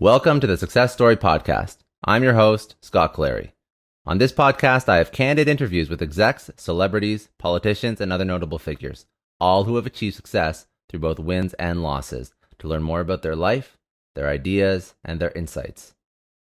Welcome to the Success Story Podcast. I'm your host, Scott Clary. On this podcast, I have candid interviews with execs, celebrities, politicians, and other notable figures, all who have achieved success through both wins and losses, to learn more about their life, their ideas, and their insights.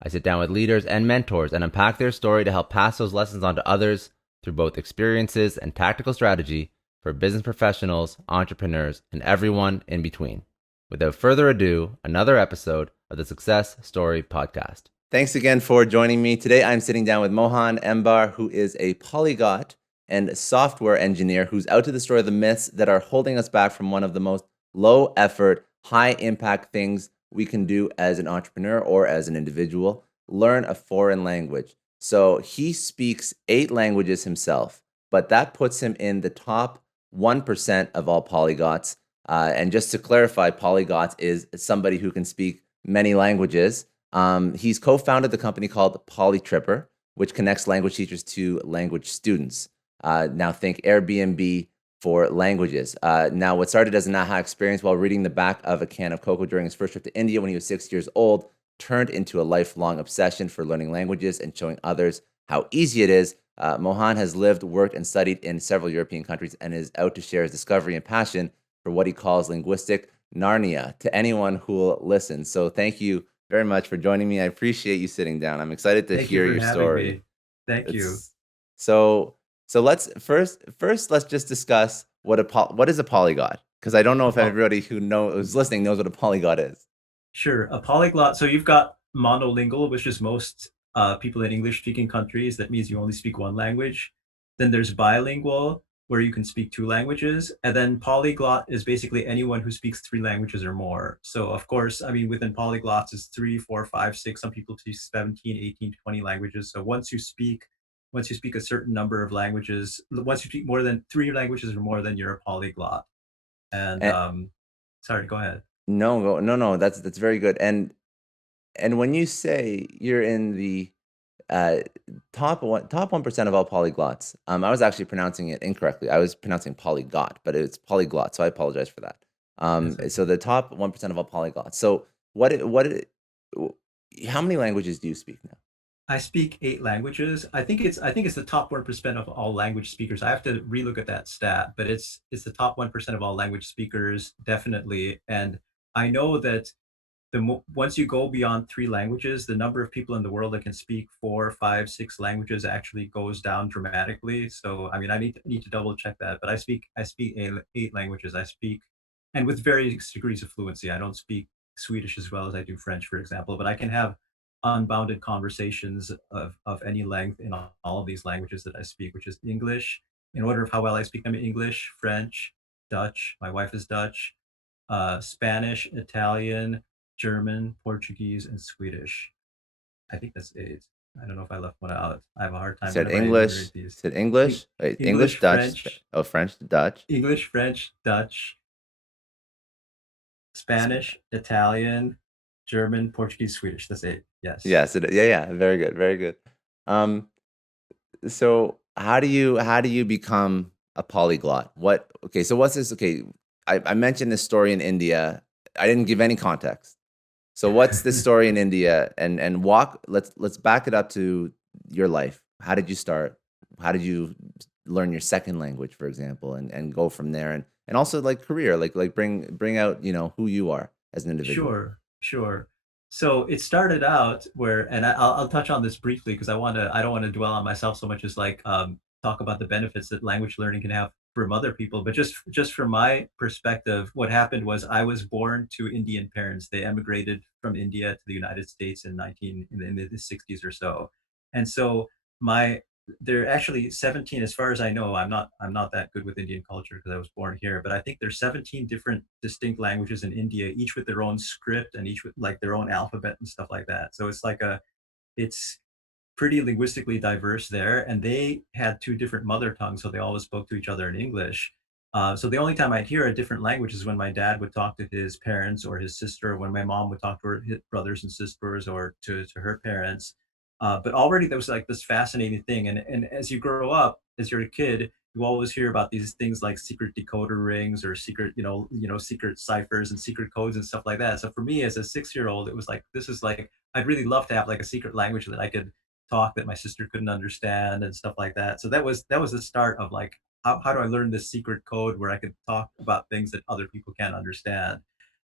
I sit down with leaders and mentors and unpack their story to help pass those lessons on to others through both experiences and tactical strategy for business professionals, entrepreneurs, and everyone in between. Without further ado, another episode of the Success Story Podcast. Thanks again for joining me. Today I'm sitting down with Mohan Embar, who is a polyglot and software engineer who's out to destroy the myths that are holding us back from one of the most low effort, high impact things we can do as an entrepreneur or as an individual: learn a foreign language. So he speaks 8 languages himself, but that puts him in the top 1% of all polyglots. And just to clarify, polyglots is somebody who can speak many languages. He's co-founded the company called PolyTripper, which connects language teachers to language students. Now think Airbnb for languages. Now, what started as an aha experience while reading the back of a can of cocoa during his first trip to India when he was 6 years old turned into a lifelong obsession for learning languages and showing others how easy it is. Mohan has lived, worked, and studied in several European countries and is out to share his discovery and passion for what he calls linguistic Narnia to anyone who will listen. So thank you very much for joining me. I appreciate you sitting down. I'm excited to hear your story. Me. Thank you. So let's first let's just discuss what is a polyglot, because I don't know if everybody who's listening knows what a polyglot is. Sure. A polyglot. So you've got monolingual, which is most people in English-speaking countries. That means you only speak one language. Then there's bilingual, where you can speak 2 languages. And then polyglot is basically anyone who speaks 3 languages or more. So of course, I mean, within polyglots is 3, 4, 5, 6. Some people speak 17, 18, 20 languages. So once you speak a certain number of languages, once you speak more than 3 languages or more, then you're a polyglot. And sorry, go ahead. No, that's very good. And when you say you're in the uh, top 1% of all polyglots, I was actually pronouncing it incorrectly. I was pronouncing polyglot, but it's polyglot, so I apologize for that. So the top 1% of all polyglots. So how many languages do you speak now? I speak 8 languages. I think it's the top 1% of all language speakers. I have to relook at that stat, but it's the top 1% of all language speakers, definitely. And I know that once you go beyond 3 languages, the number of people in the world that can speak 4, 5, 6 languages actually goes down dramatically. So I mean, I need to double check that. But I speak 8 languages. I speak, and with various degrees of fluency. I don't speak Swedish as well as I do French, for example, but I can have unbounded conversations of any length in all of these languages that I speak, which is English, in order of how well I speak them: English, French, Dutch. My wife is Dutch. Spanish, Italian, German, Portuguese, and Swedish. I think that's 8. I don't know if I left one out. I have a hard time Said whenever I English. enumerate these. Said English. Wait, English, English, Dutch. French, Oh, French, Dutch. English, French, Dutch, Spanish, Italian, German, Portuguese, Swedish. That's 8. Yes. Yes. Yeah. Very good. Very good. Um, so how do you become a polyglot? Okay, so what's this? Okay, I mentioned this story in India. I didn't give any context. So what's this story in India? And let's back it up to your life. How did you start? How did you learn your second language, for example, and go from there? And also like career, like bring out, who you are as an individual. Sure, sure. So it started out where, and I'll touch on this briefly because I don't want to dwell on myself so much as like talk about the benefits that language learning can have from other people. But just from my perspective, what happened was I was born to Indian parents. They emigrated from India to the United States in the 60s or so. And so my they're actually 17, as far as I know. I'm not that good with Indian culture because I was born here, but I think there's 17 different distinct languages in India, each with their own script and each with like their own alphabet and stuff like that. So it's pretty linguistically diverse there, and they had 2 different mother tongues, so they always spoke to each other in English. So the only time I'd hear a different language is when my dad would talk to his parents or his sister, or when my mom would talk to her brothers and sisters or to her parents. But already there was like this fascinating thing, and as you grow up, as you're a kid, you always hear about these things like secret decoder rings or secret, secret ciphers and secret codes and stuff like that. So for me as a 6-year old, it was like, this is like, I'd really love to have like a secret language that I could talk that my sister couldn't understand and stuff like that. So that was the start of like, how do I learn this secret code where I could talk about things that other people can't understand?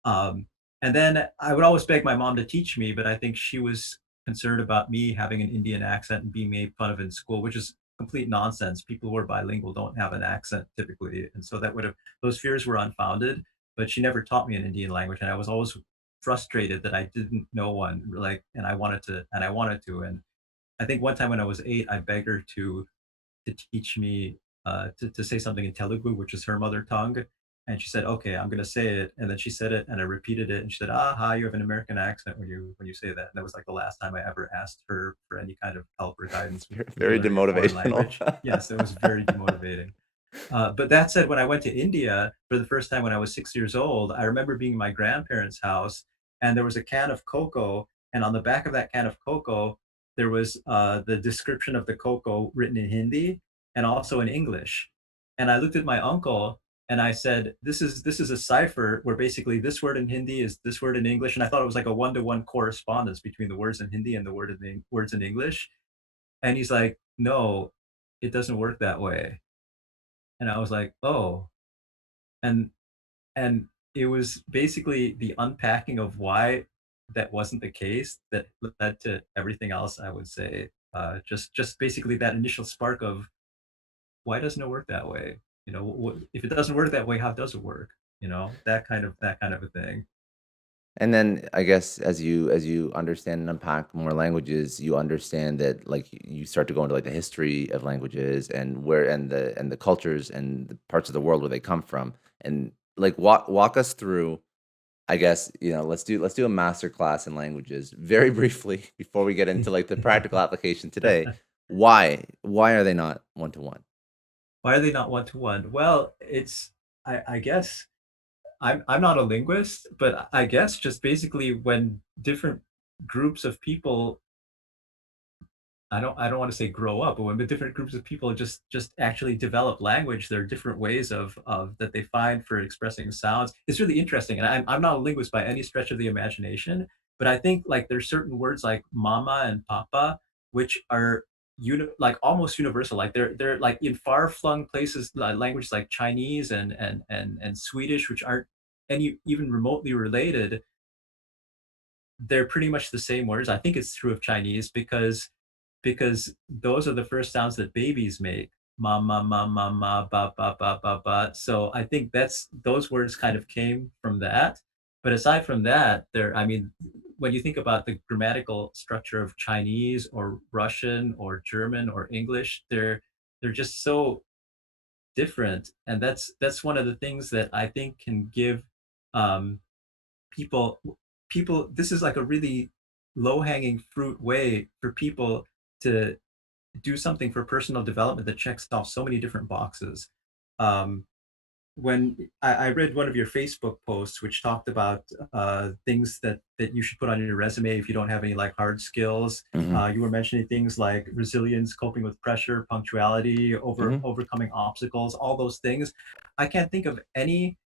Um, and then I would always beg my mom to teach me, but I think she was concerned about me having an Indian accent and being made fun of in school, which is complete nonsense. People who are bilingual don't have an accent typically, and so those fears were unfounded. But she never taught me an Indian language, and I was always frustrated that I didn't know one, like, and I wanted to. And I think one time when I was 8, I begged her to teach me to say something in Telugu, which is her mother tongue. And she said, "Okay, I'm going to say it." And then she said it, and I repeated it, and she said, "Aha, you have an American accent when you say that." And that was like the last time I ever asked her for any kind of help or guidance with me Very learning a foreign demotivational. language. Yes, it was very demotivating. But that said, when I went to India for the first time when I was 6 years old, I remember being in my grandparents' house, and there was a can of cocoa, and on the back of that can of cocoa, there was the description of the cocoa written in Hindi and also in English. And I looked at my uncle and I said, "This is a cipher where basically this word in Hindi is this word in English." And I thought it was like a one-to-one correspondence between the words in Hindi and the words in English. And he's like, "No, it doesn't work that way." And I was like, "Oh." And and it was basically the unpacking of why that wasn't the case that led to everything else, I would say. Just basically that initial spark of, why doesn't it work that way? If it doesn't work that way, how does it work? That kind of a thing. And then I guess as you understand and unpack more languages, you understand that like you start to go into like the history of languages and where and the cultures and the parts of the world where they come from. And like walk us through, I guess, let's do a master class in languages very briefly before we get into like the practical application today. Why are they not one to one? Why are they not one to one? Well, I guess I'm not a linguist, but I guess just basically when different groups of people, I don't want to say grow up, but when the different groups of people just actually develop language, there are different ways of that they find for expressing sounds. It's really interesting, and I'm not a linguist by any stretch of the imagination, but I think like there's certain words like mama and papa, which are like almost universal. Like they're like in far flung places, languages like Chinese and Swedish, which aren't any even remotely related. They're pretty much the same words. I think it's true of Chinese because those are the first sounds that babies make. Ma ma ma ma ma ba ba ba ba ba. So I think those words kind of came from that. But aside from that, I mean, when you think about the grammatical structure of Chinese or Russian or German or English, they're just so different, and that's one of the things that I think can give um, people people. This is like a really low hanging fruit way for people to do something for personal development that checks off so many different boxes. Um, when I read one of your Facebook posts, which talked about things that you should put on your resume if you don't have any like hard skills, Hmm. you were mentioning things like resilience, coping with pressure, punctuality, Hmm. overcoming obstacles, all those things. I can't think of any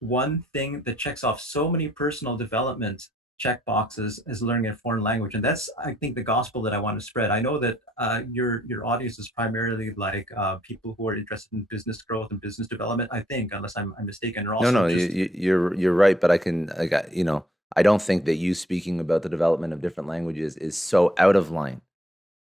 one thing that checks off so many personal development check boxes as learning a foreign language, and that's, I think, the gospel that I want to spread. I know that your audience is primarily like people who are interested in business growth and business development, I think, unless I'm mistaken, or No, also no, just. you're right, but I don't think that you speaking about the development of different languages is so out of line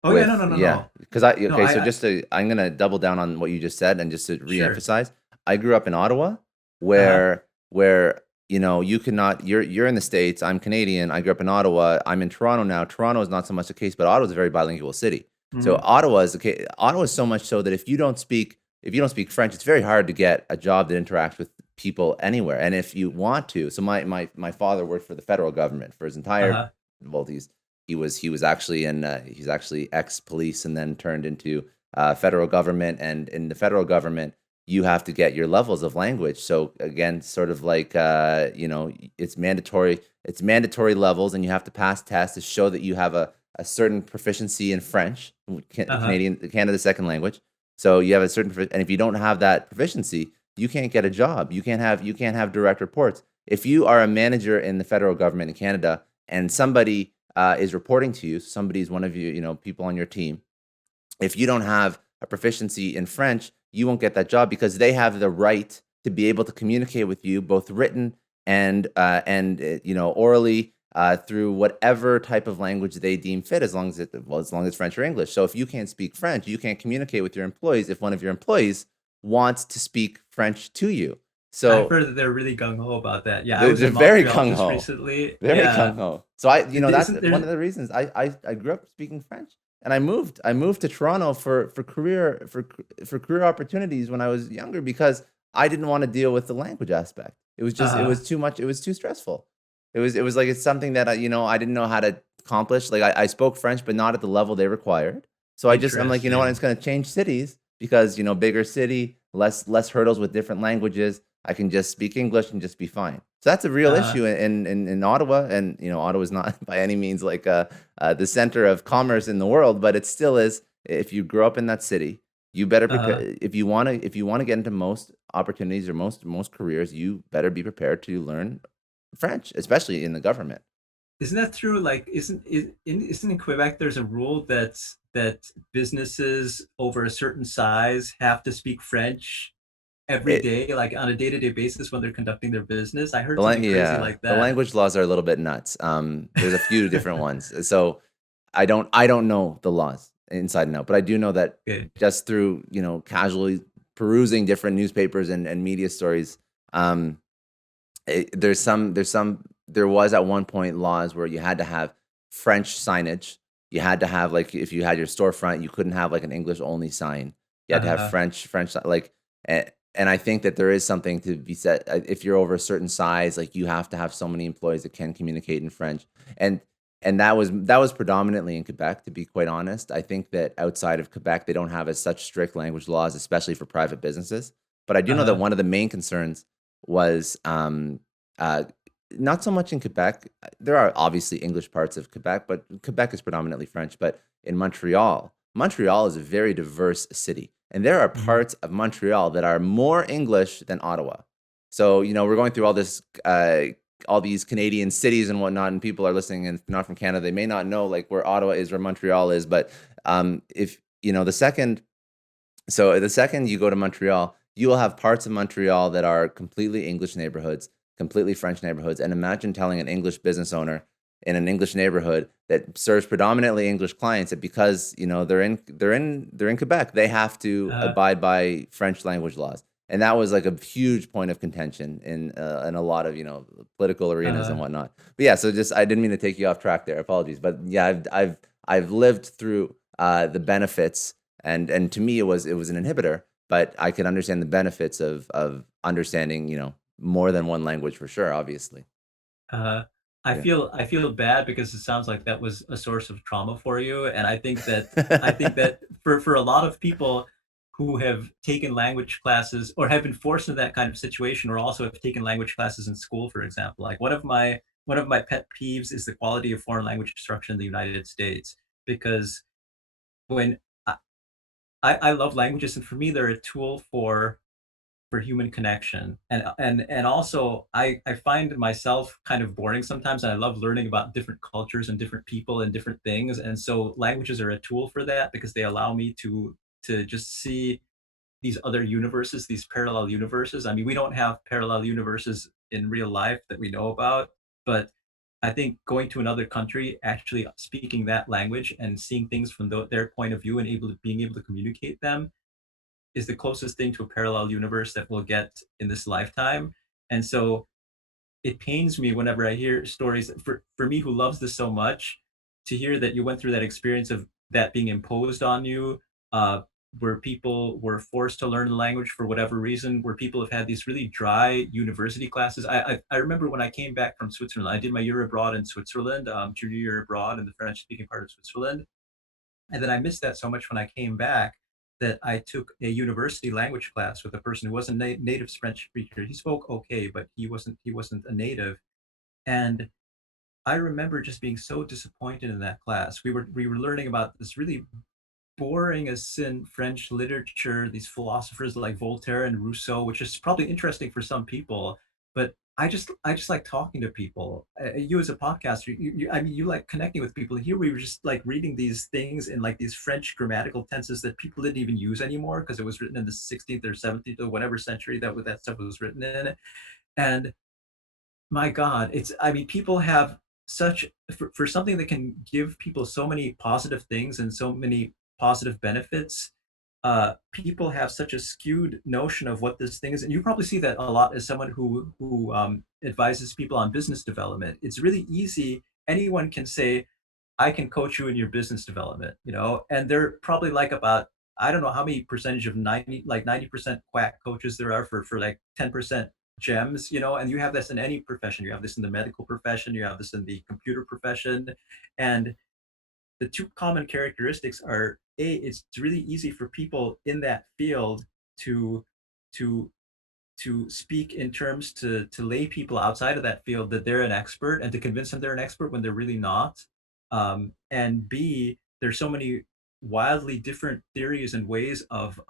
Oh yeah, no, with no, no, yeah, no, because I no. okay, so I'm gonna double down on what you just said and just to Sure. reemphasize. I grew up in Ottawa, Uh-huh. where you cannot. You're in the States. I'm Canadian. I grew up in Ottawa. I'm in Toronto now. Toronto is not so much the case, but Ottawa is a very bilingual city. So Hmm. Ottawa is so much so that if you don't speak French, it's very hard to get a job that interacts with people anywhere. And if you want to, so my father worked for the federal government for his entire Uh-huh. well, he was actually he's actually ex police and then turned into federal government. And in the federal government, you have to get your levels of language. So again, sort of like it's mandatory. It's mandatory levels, and you have to pass tests to show that you have a certain proficiency in French, Uh-huh. Canada's second language. So you have a certain, and if you don't have that proficiency, you can't get a job. You can't have direct reports. If you are a manager in the federal government in Canada and somebody is reporting to you, somebody is one of you, people on your team. If you don't have a proficiency in French, you won't get that job because they have the right to be able to communicate with you, both written and orally, through whatever type of language they deem fit, as long as French or English. So if you can't speak French, you can't communicate with your employees if one of your employees wants to speak French to you. I've So heard that they're really gung ho about that. Yeah, I they're, was they're in very Montreal gung just ho, recently. very Yeah, gung ho. So that's isn't one there? of the reasons I grew up speaking French, and I moved to Toronto for career opportunities when I was younger because I didn't want to deal with the language aspect. It Uh, was too much. It was too stressful. It was like it's something that I didn't know how to accomplish. Like I spoke French, but not at the level they required. So I'm like, I'm Interesting. just gonna change cities because bigger city, less hurdles with different languages. I can just speak English and just be fine. So that's a real Uh, issue in Ottawa, and Ottawa is not by any means like the center of commerce in the world, but it still is. If you grow up in that city, you better uh, prepare. If you want to get into most opportunities or most careers, you better be prepared to learn French, especially in the government. isn't that true? Like, isn't in Quebec there's a rule that businesses over a certain size have to speak French every It, day, like on a day-to-day basis when they're conducting their business? I heard something crazy yeah, like the that. language laws are a little bit nuts. There's a few different ones. So I don't know the laws inside and out, but I do know that Okay. just through casually perusing different newspapers and media stories, um, there was at one point laws where you had to have French signage. You had to have, like, if you had your storefront, you couldn't have like an English only sign. You had to have Uh, French like, and I think that there is something to be said. If you're over a certain size, like, you have to have so many employees that can communicate in French, and that was predominantly in Quebec. To be quite honest, I think that outside of Quebec, they don't have as such strict language laws, especially for private businesses. But I do know that uh, one of the main concerns was uh, not so much in Quebec. There are obviously English parts of Quebec, but Quebec is predominantly French. But in Montreal is a very diverse city, and there are mhm. parts of Montreal that are more English than Ottawa. So we're going through all these Canadian cities and whatnot, and people are listening and not from Canada. They may not know like where Ottawa is, where Montreal is, but if the second you go to Montreal, you will have parts of Montreal that are completely English neighborhoods, completely French neighborhoods. And imagine telling an English business owner in an English neighborhood that serves predominantly English clients that because they're in Quebec, they have to uh, abide by French language laws. And that was like a huge point of contention in a lot of political arenas and uh, whatnot. But yeah, so just I didn't mean to take you off track there. Apologies, but yeah, I've lived through the benefits, and to me it was an inhibitor, but I could understand the benefits of understanding more than one language for sure, obviously. uh, Yeah. I feel bad because it sounds like that was a source of trauma for you, and I think that for a lot of people who have taken language classes or have been forced into that kind of situation, or also have taken language classes in school, for example, like one of my pet peeves is the quality of foreign language instruction in the United States because when I love languages, and for me, they're a tool for human connection, and also I find myself kind of boring sometimes, and I love learning about different cultures and different people and different things, and so languages are a tool for that because they allow me to just see these other universes, these parallel universes. I mean, we don't have parallel universes in real life that we know about, but I think going to another country, actually speaking that language and seeing things from their point of view and being able to communicate them is the closest thing to a parallel universe that we'll get in this lifetime. And so it pains me whenever I hear stories for me who loves this so much to hear that you went through that experience of that being imposed on you, uh, where people were forced to learn the language for whatever reason, where people have had these really dry university classes. I remember when I came back from Switzerland, I did my year abroad in Switzerland, junior year abroad in the French speaking part of Switzerland. And then I missed that so much when I came back that I took a university language class with a person who wasn't native French speaker. He spoke okay, but he wasn't a native. And I remember just being so disappointed in that class. We were learning about this really boring as sin French literature, these philosophers like Voltaire and Rousseau, which is probably interesting for some people, but I just like talking to people. You as a podcaster, I mean, you like connecting with people. Here we were just like reading these things in like these French grammatical tenses that people didn't even use anymore because it was written in the 16th or 17th or whatever century that stuff was written in. And my God, it's I mean, people have such for something that can give people so many positive things and so many positive benefits, people have such a skewed notion of what this thing is, and you probably see that a lot as someone who advises people on business development. It's really easy. Anyone can say, "I can coach you in your business development," you know, and they're probably like about I don't know how many percentage of 90% quack coaches there are for like 10% gems, you know, and you have this in any profession. You have this in the medical profession, you have this in the computer profession. And the two common characteristics are A, it's really easy for people in that field to to speak in terms to lay people outside of that field that they're an expert and to convince them they're an expert when they're really not. And B, there's so many wildly different theories and ways of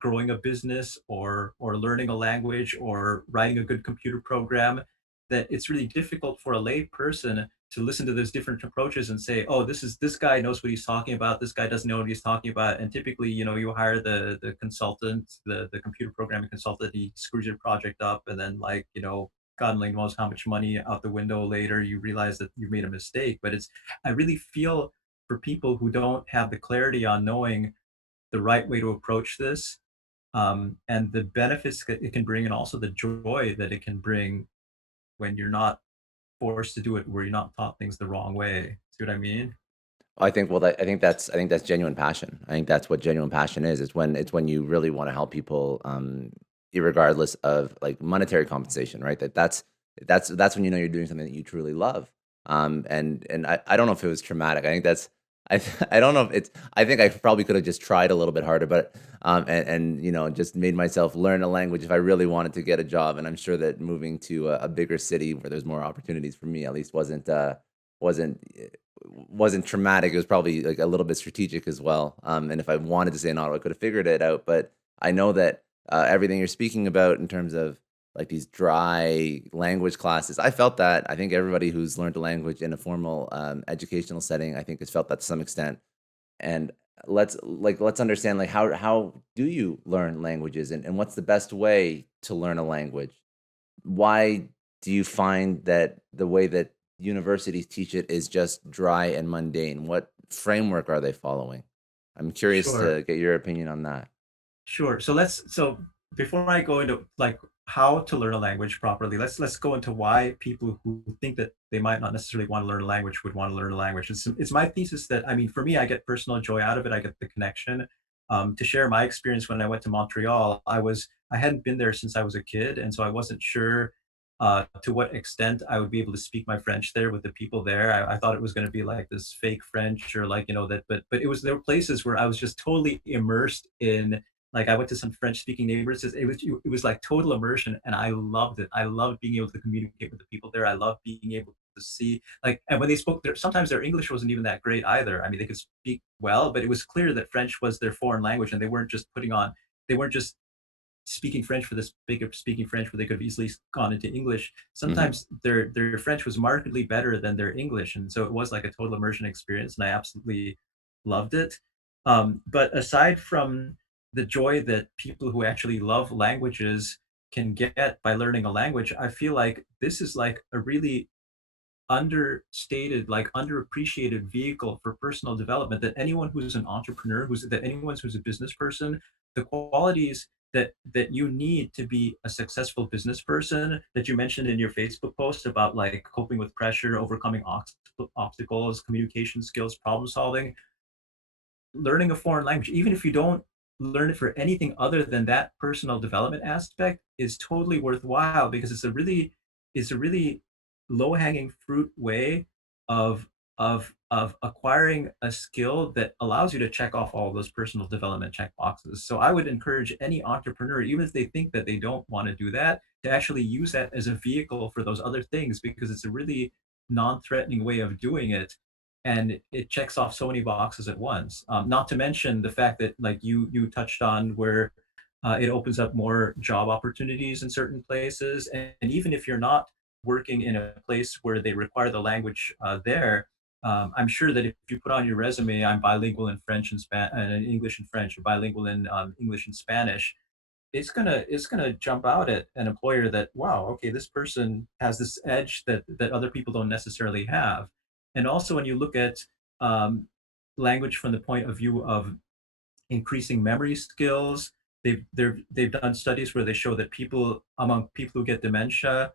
growing a business or learning a language or writing a good computer program that it's really difficult for a lay person to listen to those different approaches and say, oh, this guy knows what he's talking about. This guy doesn't know what he's talking about. And typically, you know, you hire the consultant, the computer programming consultant, he screws your project up, and then like, you know, God only knows how much money out the window later, you realize that you made a mistake. But it's I really feel for people who don't have the clarity on knowing the right way to approach this, and the benefits that it can bring, and also the joy that it can bring when you're not forced to do it where you're not taught things the wrong way. See what I mean? I think well, I think that's genuine passion. I think that's what genuine passion is. It's when you really want to help people, regardless of like monetary compensation, right? That's when you know you're doing something that you truly love. And I don't know if it was traumatic. I think that's I I don't know if it's I think I probably could have just tried a little bit harder, but and you know just made myself learn a language if I really wanted to get a job. And I'm sure that moving to a bigger city where there's more opportunities for me at least wasn't wasn't traumatic. It was probably like a little bit strategic as well. And if I wanted to stay in Ottawa, I could have figured it out. But I know that everything you're speaking about in terms of like these dry language classes, I felt that. I think everybody who's learned a language in a formal educational setting, I think has felt that to some extent. And let's understand like how do you learn languages, and what's the best way to learn a language? Why do you find that the way that universities teach it is just dry and mundane? What framework are they following? I'm curious Sure. to get your opinion on that. Sure. So before I go into like how to learn a language properly, let's go into why people who think that they might not necessarily want to learn a language would want to learn a language. It's my thesis that I mean, for me, I get personal joy out of it. I get the connection. To share my experience when I went to Montreal, I hadn't been there since I was a kid, and so I wasn't sure to what extent I would be able to speak my French there with the people there. I thought it was going to be like this fake French or like you know that, but it was there were places where I was just totally immersed in like I went to some French speaking neighborhoods. It was like total immersion, and I loved it. I loved being able to communicate with the people there. I loved being able to see like and when they spoke there, sometimes their English wasn't even that great either. I mean, they could speak well, but it was clear that French was their foreign language, and they weren't just speaking French for this big of speaking French where they could have easily gone into English. Hmm. Sometimes their French was markedly better than their English, and so it was like a total immersion experience, and I absolutely loved it. But aside from the joy that people who actually love languages can get by learning a language, I feel like this is like a really understated, like underappreciated vehicle for personal development that anyone who's an entrepreneur, anyone who's a business person, the qualities that you need to be a successful business person that you mentioned in your Facebook post about like coping with pressure, overcoming obstacles, communication skills, problem solving, learning a foreign language, even if you don't learn it for anything other than that personal development aspect, is totally worthwhile because it's a really low hanging fruit way of of acquiring a skill that allows you to check off all those personal development check boxes. So I would encourage any entrepreneur, even if they think that they don't want to do that, to actually use that as a vehicle for those other things because it's a really non-threatening way of doing it. and it checks off so many boxes at once. Not to mention the fact that, like you touched on, where it opens up more job opportunities in certain places, and even if you're not working in a place where they require the language there, I'm sure that if you put on your resume, I'm bilingual in French and English and French, or bilingual in English and Spanish, it's gonna jump out at an employer that, wow, okay, this person has this edge that other people don't necessarily have. And also, when you look at um, language from the point of view of increasing memory skills, they've done studies where they show that among people who get dementia,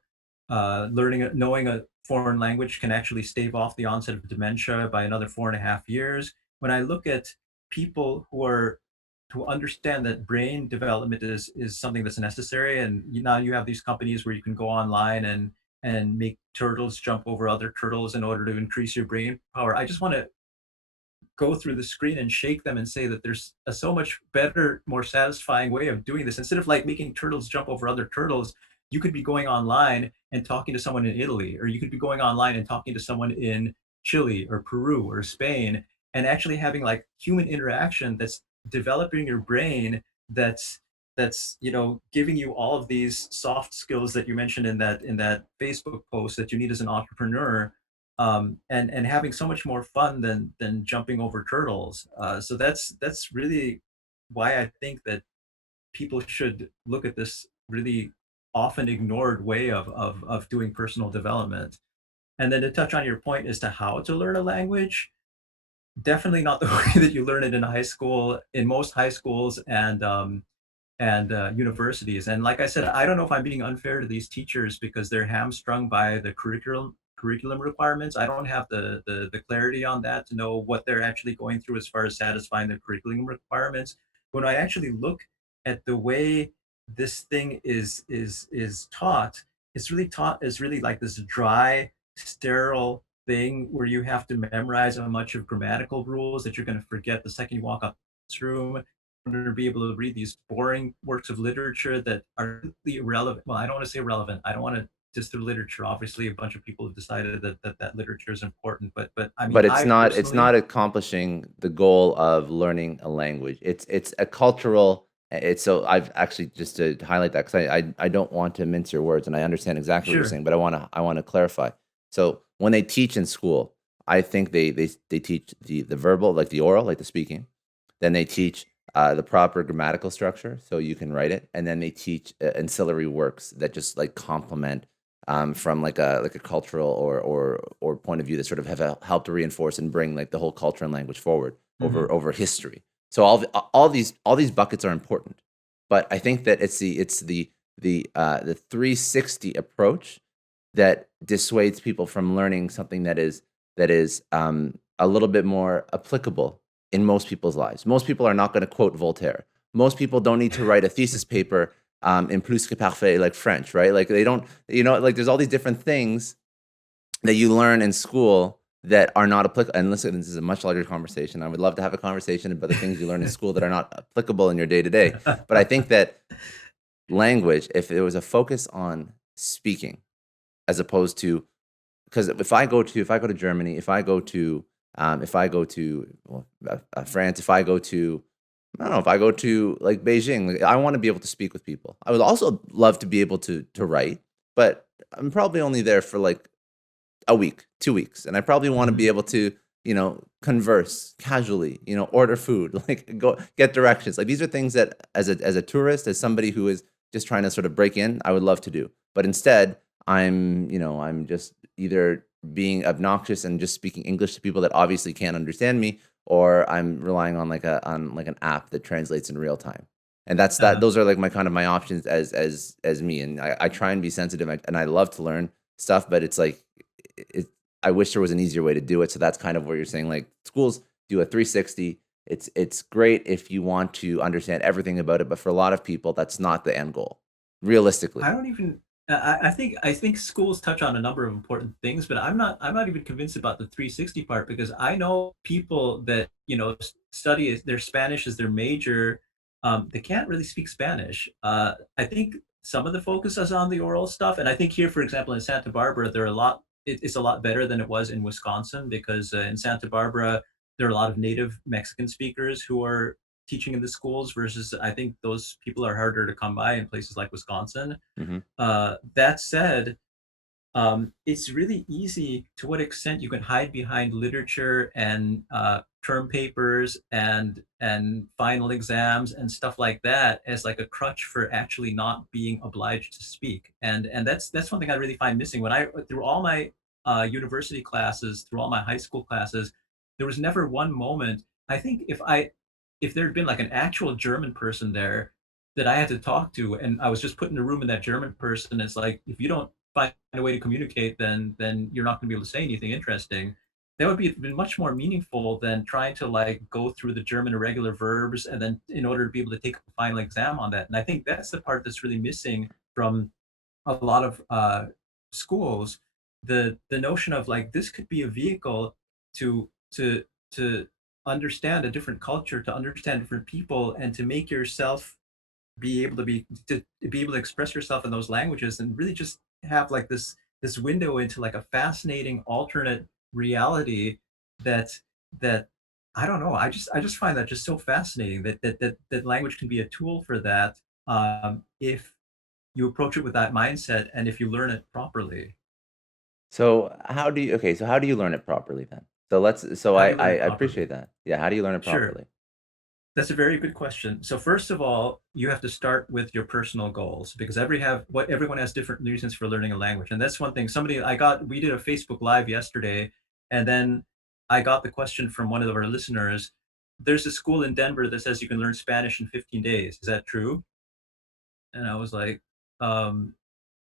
knowing a foreign language can actually stave off the onset of dementia by another 4.5 years. When I look at people who understand that brain development is something that's necessary, and now you have these companies where you can go online and make turtles jump over other turtles in order to increase your brain power. I just want to go through the screen and shake them and say that there's a so much better, more satisfying way of doing this. Instead of like making turtles jump over other turtles, you could be going online and talking to someone in Italy, or you could be going online and talking to someone in Chile or Peru or Spain, and actually having like human interaction that's developing your brain, that's giving you all of these soft skills that you mentioned in that Facebook post that you need as an entrepreneur, and having so much more fun than jumping over turtles. So that's really why I think that people should look at this really often ignored way of doing personal development. And then to touch on your point as to how to learn a language, definitely not the way that you learn it in high school, in most high schools and universities. And like I said, I don't know if I'm being unfair to these teachers because they're hamstrung by the curriculum requirements. I don't have the clarity on that to know what they're actually going through as far as satisfying the curriculum requirements. When I actually look at the way this thing is taught, it's really taught as really like this dry, sterile thing where you have to memorize a bunch of grammatical rules that you're going to forget the second you walk out this room, to be able to read these boring works of literature that are completely irrelevant. Well, I don't want to say irrelevant. I don't want to just through literature. Obviously, a bunch of people have decided that literature is important, but I mean, But I it's not personally, accomplishing the goal of learning a language. It's a cultural. It's so I've actually just to highlight that because I don't want to mince your words and I understand exactly what you're sure. saying, but I want to clarify. So when they teach in school, I think they teach the verbal, like the oral, like the speaking. Then they teach the proper grammatical structure so you can write it, and then they teach ancillary works that just like complement from like a cultural or point of view that sort of have helped to reinforce and bring like the whole culture and language forward Hmm. over history. So all these buckets are important, but I think that it's the 360 approach that dissuades people from learning something that is a little bit more applicable in most people's lives. Most people are not going to quote Voltaire. Most people don't need to write a thesis paper in plus que parfait like French, right? Like they don't, like there's all these different things that you learn in school that are not applicable. And listen, this is a much larger conversation. I would love to have a conversation about the things you learn in school that are not applicable in your day to day. But I think that language, if there was a focus on speaking as opposed to, because if I go to Germany, if I go to France, if I go to I don't know if I go to like Beijing, like, I want to be able to speak with people. I would also love to be able to write, but I'm probably only there for like a week, 2 weeks, and I probably want to be Hmm. able to converse casually, order food, like go get directions. Like these are things that as a tourist, as somebody who is just trying to sort of break in, I would love to do. But instead, I'm just either being obnoxious and just speaking English to people that obviously can't understand me, or I'm relying on like an app that translates in real time. And that's that. uh, Those are like my options as me. And I try and be sensitive, and I love to learn stuff, but it's like it, I wish there was an easier way to do it. So that's kind of where you're saying like schools do a 360. It's great if you want to understand everything about it, but for a lot of people, that's not the end goal, realistically. I don't even. I think schools touch on a number of important things, but I'm not even convinced about the 360 part, because I know people that study their Spanish as their major. They can't really speak Spanish. I think some of the focus is on the oral stuff, and I think here, for example, in Santa Barbara, there are a lot it's a lot better than it was in Wisconsin because in Santa Barbara there are a lot of native Mexican speakers who are teaching in the schools versus I think those people are harder to come by in places like Wisconsin. Hmm. That said, it's really easy to what extent you can hide behind literature and term papers and final exams and stuff like that as like a crutch for actually not being obliged to speak. And that's one thing I really find missing when I through all my university classes, through all my high school classes, there was never one moment. I think if there had been like an actual German person there that I had to talk to, and I was just put in a room with that German person, it's like if you don't find a way to communicate, then you're not going to be able to say anything interesting. That would be been much more meaningful than trying to like go through the German irregular verbs and then in order to be able to take a final exam on that. And I think that's the part that's really missing from a lot of schools. The notion of like this could be a vehicle to understand a different culture, to understand different people, and to make yourself be able to express yourself in those languages and really just have like this window into like a fascinating alternate reality that that I don't know. I just find that just so fascinating that language can be a tool for that if you approach it with that mindset and if you learn it properly. So how do you okay, so how do you learn it properly then? So let's so How I do you I learn I it properly? appreciate that. Yeah, how do you learn it Sure. properly? That's a very good question. So first of all, you have to start with your personal goals because everyone has different reasons for learning a language. And that's one thing. We did a Facebook Live yesterday, and then I got the question from one of our listeners. There's a school in Denver that says you can learn Spanish in 15 days. Is that true? And I was like, um,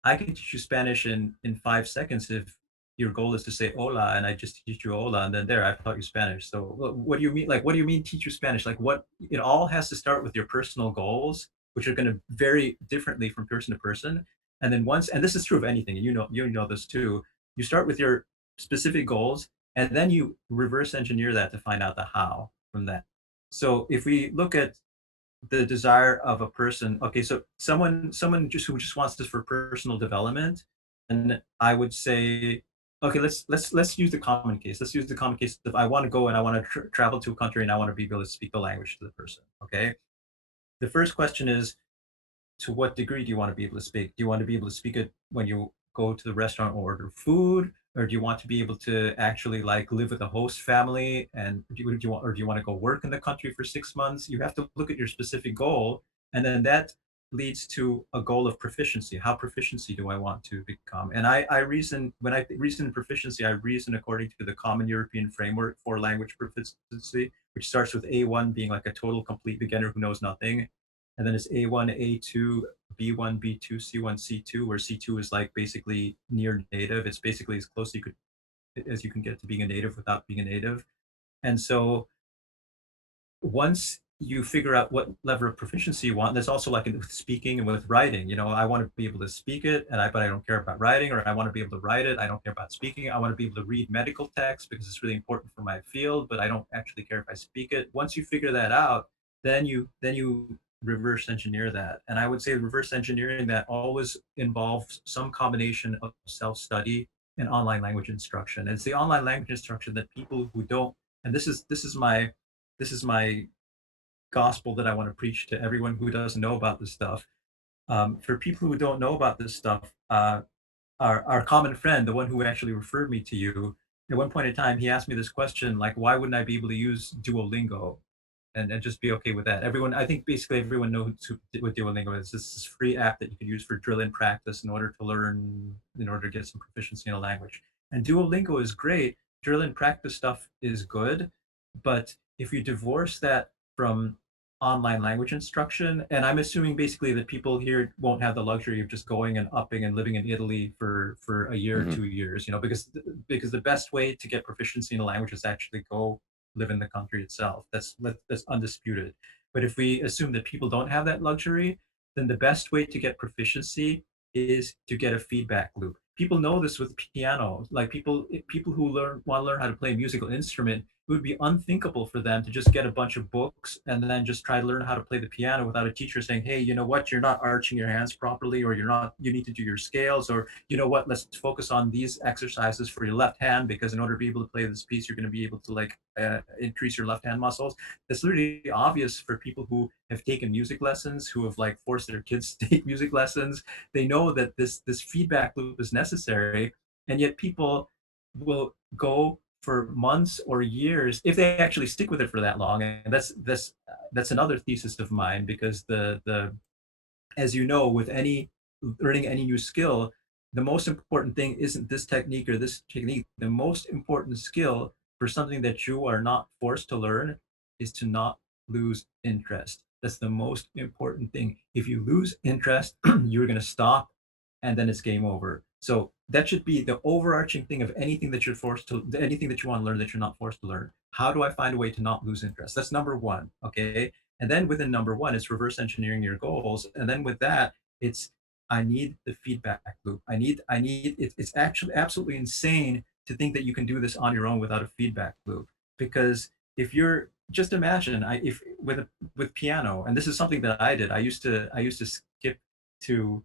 I can teach you Spanish in 5 seconds if your goal is to say hola, and I just teach you hola, and then there I've taught you Spanish. So what do you mean? Like, what do you mean teach you Spanish? Like, what it all has to start with your personal goals, which are going to vary differently from person to person. And then and this is true of anything, and you know this too. You start with your specific goals, and then you reverse engineer that to find out the how from that. So if we look at the desire of a person. Okay, so someone just who just wants this for personal development, and I would say, okay, let's use the common case. Let's use the common case of I want to go and I want to travel to a country and I want to be able to speak the language to the person. Okay, the first question is to what degree do you want to be able to speak? Do you want to be able to speak it when you go to the restaurant or order food, or do you want to be able to actually like live with a host family? And do you want to go work in the country for 6 months? You have to look at your specific goal, and then that leads to a goal of proficiency. How proficiency do I want to become? And I reason when I reason proficiency, I reason according to the Common European Framework for Language Proficiency, which starts with A1 being like a total complete beginner who knows nothing, and then it's A1, A2, B1, B2, C1, C2, where C2 is like basically near native. It's basically as close as you can get to being a native without being a native. And so once you figure out what level of proficiency you want, that's also like with speaking and with writing. You know, I want to be able to speak it, but I don't care about writing, or I want to be able to write it. I don't care about speaking. I want to be able to read medical text because it's really important for my field, but I don't actually care if I speak it. Once you figure that out, then you reverse engineer that. And I would say reverse engineering that always involves some combination of self-study and online language instruction. And it's the online language instruction that people who don't, and this is my gospel that I want to preach to everyone who doesn't know about this stuff. For people who don't know about this stuff, our common friend, the one who actually referred me to you, at one point in time, he asked me this question, like, why wouldn't I be able to use Duolingo and just be okay with that? I think basically everyone knows what Duolingo is. This is a free app that you can use for drill and practice in order to get some proficiency in a language. And Duolingo is great. Drill and practice stuff is good, but if you divorce that from online language instruction, and I'm assuming basically that people here won't have the luxury of just going and upping and living in Italy for a year or Mhm. 2 years, because the best way to get proficiency in a language is actually go live in the country itself. That's undisputed. But if we assume that people don't have that luxury, then the best way to get proficiency is to get a feedback loop. People know this with piano. Like people who want to learn how to play a musical instrument, would be unthinkable for them to just get a bunch of books and then just try to learn how to play the piano without a teacher saying, hey, you know what, you're not arching your hands properly, or you need to do your scales, or you know what, let's focus on these exercises for your left hand, because in order to be able to play this piece, you're going to be able to like increase your left hand muscles. That's literally obvious for people who have taken music lessons, who have like forced their kids to take music lessons. They know that this feedback loop is necessary, and yet people will go for months or years if they actually stick with it for that long. And that's another thesis of mine, because the as you know, with any learning any new skill, the most important thing isn't this technique or this technique. The most important skill for something that you are not forced to learn is to not lose interest. That's the most important thing. If you lose interest, you're going to stop, and then it's game over. So that should be the overarching thing of anything that you're forced to, anything that you want to learn that you're not forced to learn. How do I find a way to not lose interest? That's number one. Okay. And then within number one, it's reverse engineering your goals. And then with that, it's I need the feedback loop. It's actually absolutely insane to think that you can do this on your own without a feedback loop. Because if you're just imagine, if with piano, and this is something that I did. I used to skip to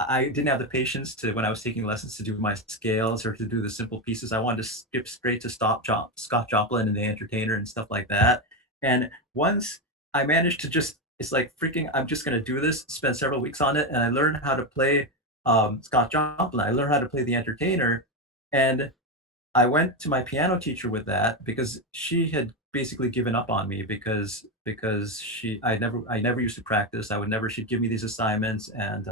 I didn't have the patience to, when I was taking lessons, to do my scales or to do the simple pieces. I wanted to skip straight to Scott Joplin and the Entertainer and stuff like that. And once I managed to just, it's like freaking, I'm just gonna do this, spend several weeks on it, and I learned how to play Scott Joplin. I learned how to play the Entertainer, and I went to my piano teacher with that because she had basically given up on me, because I never used to practice. I would never She'd give me these assignments, and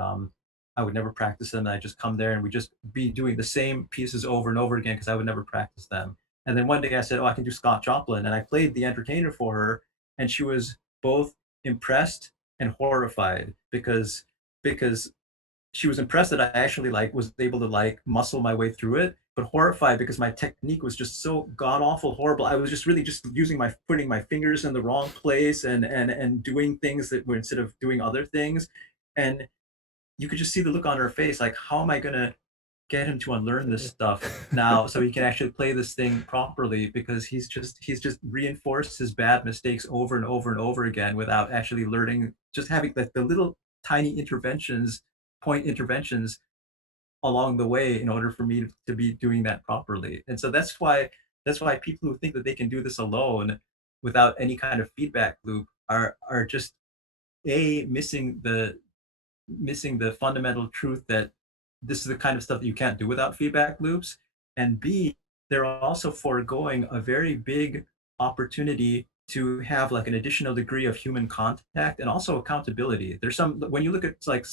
I would never practice them. And I'd just come there and we'd just be doing the same pieces over and over again because I would never practice them. And then one day I said, "Oh, I can do Scott Joplin," and I played the Entertainer for her, and she was both impressed and horrified, because she was impressed that I actually like was able to like muscle my way through it, but horrified because my technique was just so god awful horrible. I was just really just using my putting my fingers in the wrong place, and doing things that were, instead of doing other things. And you could just see the look on her face, like, how am I gonna get him to unlearn this stuff now so he can actually play this thing properly, because he's just reinforced his bad mistakes over and over and over again without actually learning, just having the little tiny point interventions along the way in order for me to be doing that properly. And so that's why people who think that they can do this alone without any kind of feedback loop are just missing the fundamental truth that this is the kind of stuff that you can't do without feedback loops. And B, they're also foregoing a very big opportunity to have like an additional degree of human contact and also accountability. There's some, when you look at like,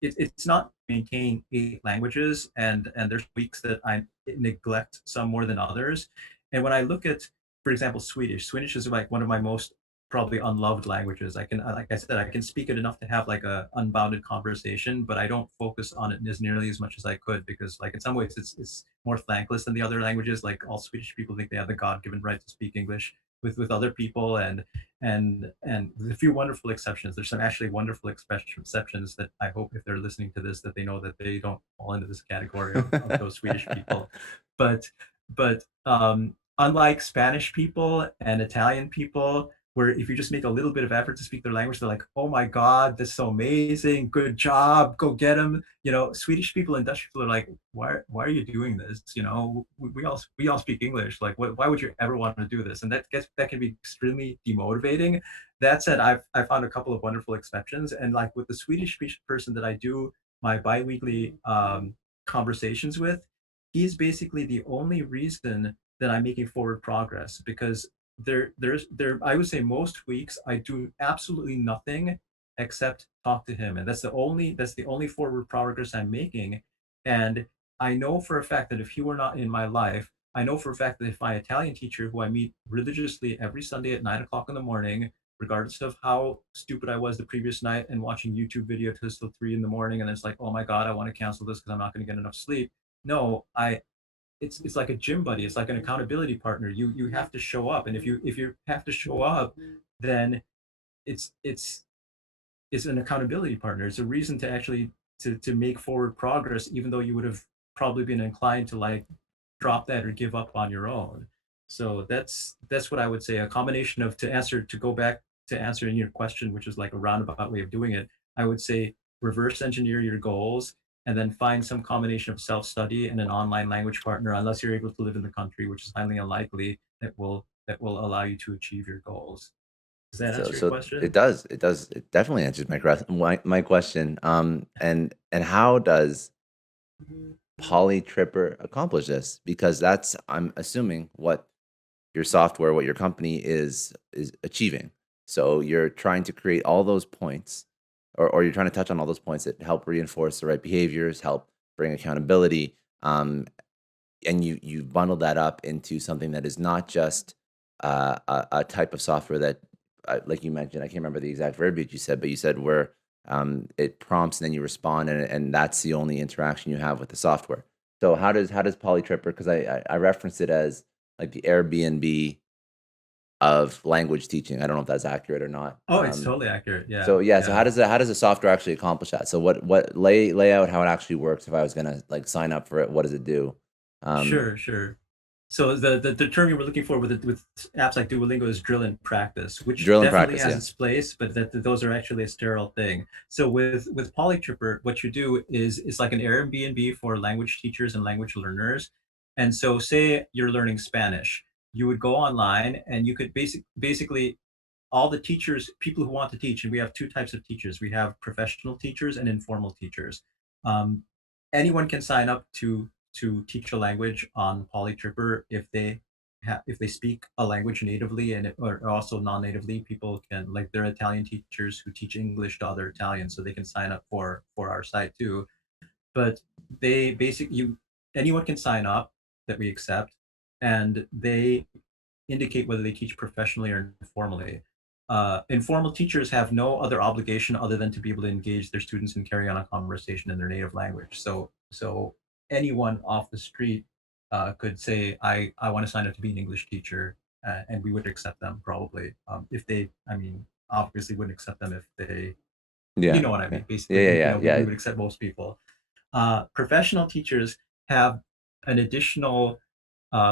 it's not maintain 8 languages, and there's weeks that I neglect some more than others. And when I look at, for example, Swedish is like one of my most probably unloved languages. Like I said, I can speak it enough to have like a unbounded conversation, but I don't focus on it as nearly as much as I could, because like in some ways it's more thankless than the other languages. Like all Swedish people think they have the God-given right to speak English with other people, and with a few wonderful exceptions. There's some actually wonderful exceptions that I hope, if they're listening to this, that they know that they don't fall into this category of those Swedish people. But unlike Spanish people and Italian people, where if you just make a little bit of effort to speak their language, they're like, "Oh my God, that's so amazing! Good job, go get them!" Swedish people and Dutch people are like, "Why are you doing this? We all speak English. Like, why would you ever want to do this?" And that can be extremely demotivating. That said, I found a couple of wonderful exceptions, and like with the Swedish person that I do my biweekly conversations with, he's basically the only reason that I'm making forward progress, because there's I would say most weeks I do absolutely nothing except talk to him, and that's the only forward progress I'm making. And I know for a fact that if he were not in my life, I know for a fact that if my Italian teacher, who I meet religiously every Sunday at 9 o'clock in the morning, regardless of how stupid I was the previous night and watching YouTube videos till 3 in the morning, and it's like, oh my God, I want to cancel this because I'm not going to get enough sleep. No, it's like a gym buddy. It's like an accountability partner. You have to show up, and if you have to show up, then it's it's it's an accountability partner. It's a reason to actually to make forward progress, even though you would have probably been inclined to like drop that or give up on your own. So that's what I would say. A combination of to go back to answering your question, which is like a roundabout way of doing it. I would say reverse engineer your goals and then find some combination of self-study and an online language partner, unless you're able to live in the country, which is highly unlikely, that will allow you to achieve your goals. Does that So answer your so question? it definitely answers my question. And how does PolyTripper accomplish this? Because that's, I'm assuming, what your software, what your company is achieving. So you're trying to create all those points, or you're trying to touch on all those points that help reinforce the right behaviors, help bring accountability, and you bundle that up into something that is not just a type of software that, like you mentioned, I can't remember the exact verbiage you said, but you said where it prompts and then you respond, and that's the only interaction you have with the software. So how does PolyTripper? Because I referenced it as like the Airbnb of language teaching. I don't know if that's accurate or not. Oh, it's totally accurate. So Yeah, yeah, so yeah. how does the software actually accomplish that? So what lay out how it actually works if I was gonna like sign up for it, what does it do? Um, Sure, sure. So the term you were looking for with apps like Duolingo is drill and practice, which Drill and definitely practice, has yeah. its place, but that those are actually a sterile thing. So with PolyTripper, what you do is it's like an Airbnb for language teachers and language learners. And so, say you're learning Spanish, you would go online and you could basically all the teachers, people who want to teach, and we have two types of teachers. We have professional teachers and informal teachers. Um, Anyone can sign up to teach a language on PolyTripper if they speak a language natively or also non-natively. People can, like, there are Italian teachers who teach English to other Italians, so they can sign up for our site too. But they basically you anyone can sign up that we accept, and they indicate whether they teach professionally or informally. Informal teachers have no other obligation other than to be able to engage their students and carry on a conversation in their native language. So anyone off the street could say, I want to sign up to be an English teacher, and we would accept them probably. If they, I mean, obviously wouldn't accept them if they, you Yeah, know what I yeah. mean. Yeah, Basically, yeah, you yeah, know, we yeah. would accept most people. Professional teachers have an additional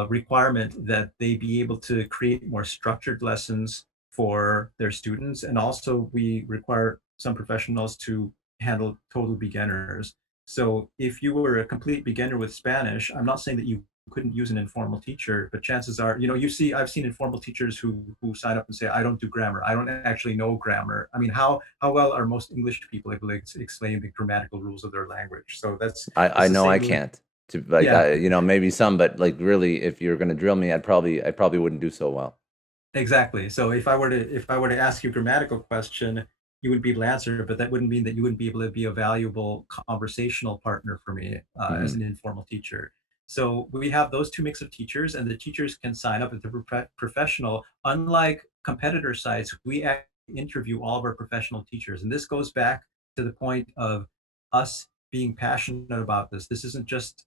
requirement that they be able to create more structured lessons for their students. And also, we require some professionals to handle total beginners. So, if you were a complete beginner with Spanish, I'm not saying that you couldn't use an informal teacher, but chances are, I've seen informal teachers who sign up and say, I don't do grammar. I don't actually know grammar. I mean, how well are most English people able to explain the grammatical rules of their language? So I that's the know I same with, can't. To like yeah. maybe some, but like really, if you're gonna drill me, I probably wouldn't do so well. Exactly. So if I were to ask you a grammatical question, you would be able to answer, but that wouldn't mean that you wouldn't be able to be a valuable conversational partner for me as Mhm. an informal teacher. So we have those two mix of teachers, and the teachers can sign up as a professional. Unlike competitor sites, we actually interview all of our professional teachers, and this goes back to the point of us being passionate about this. This isn't just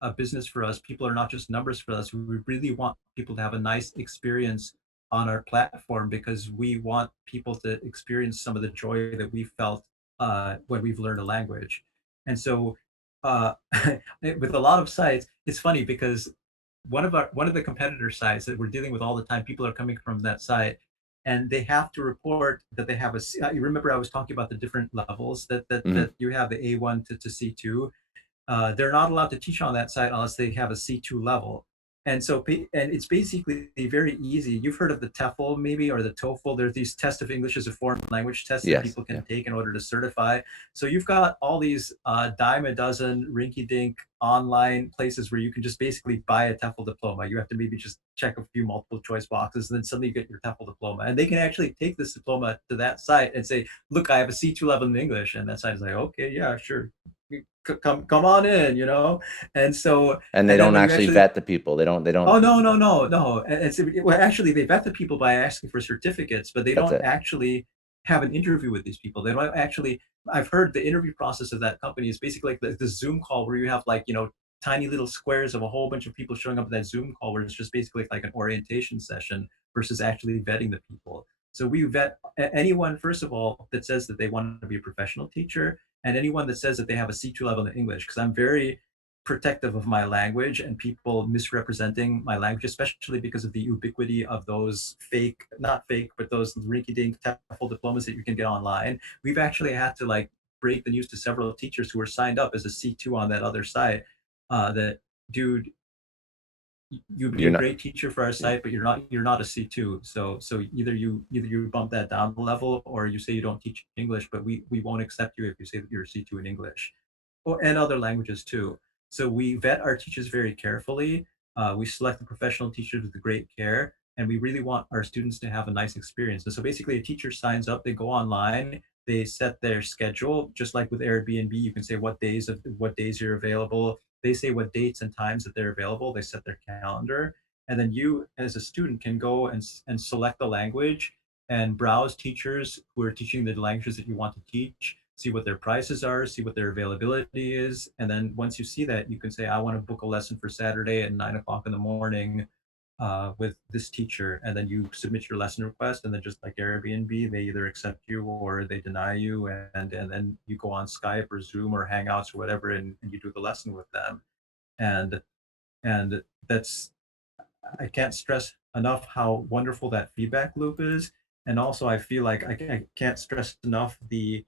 a business for us. People are not just numbers for us. We really want people to have a nice experience on our platform because we want people to experience some of the joy that we felt when we've learned a language. And so, uh, with a lot of sites, it's funny because one of the competitor sites that we're dealing with all the time, people are coming from that site, and they have to report that they have You remember I was talking about the different levels that Mhm. you have, the A1 to C2. They're not allowed to teach on that site unless they have a C2 level. And so, and it's basically very easy. You've heard of the TEFL maybe or the TOEFL. There's these tests of English as a foreign language tests that Yes. people Yeah. can take in order to certify. So you've got all these dime a dozen rinky-dink online places where you can just basically buy a TEFL diploma. You have to maybe just check a few multiple choice boxes, and then suddenly you get your TEFL diploma. And they can actually take this diploma to that site and say, "Look, I have a C2 level in English," and that site is like, "Okay, yeah, sure, come on in." And so, And they and then don't when you actually actually, vet the people. They don't. oh, no, no, no, no. And so, well, actually, they vet the people by asking for certificates, but they That's don't it. actually have an interview with these people. They don't actually. I've heard the interview process of that company is basically like the Zoom call where you have, like, tiny little squares of a whole bunch of people showing up at that Zoom call where it's just basically like an orientation session versus actually vetting the people. So we vet anyone, first of all, that says that they want to be a professional teacher, and anyone that says that they have a C2 level in English, because I'm very protective of my language and people misrepresenting my language, especially because of the ubiquity of those fake, not fake, but those rinky-dink TEFL diplomas that you can get online. We've actually had to like break the news to several teachers who were signed up as a C2 on that other site. That dude, you'd be You're a not. great teacher for our Yeah. site, but you're not a C2. So either you bump that down a level, or you say you don't teach English, but we won't accept you if you say that you're a C2 in English, or and other languages too. So we vet our teachers very carefully. We select the professional teachers with great care, and we really want our students to have a nice experience. And so basically, a teacher signs up, they go online, they set their schedule, just like with Airbnb. You can say what days you're available. They say what dates and times that they're available. They set their calendar, and then you, as a student, can go and select the language and browse teachers who are teaching the languages that you want to teach, see what their prices are, see what their availability is. And then once you see that, you can say, I want to book a lesson for Saturday at 9 o'clock in the morning with this teacher. And then you submit your lesson request. And then just like Airbnb, they either accept you or they deny you. And then you go on Skype or Zoom or Hangouts or whatever, and you do the lesson with them. And and that's, I can't stress enough how wonderful that feedback loop is. And also, I feel like I can't stress enough the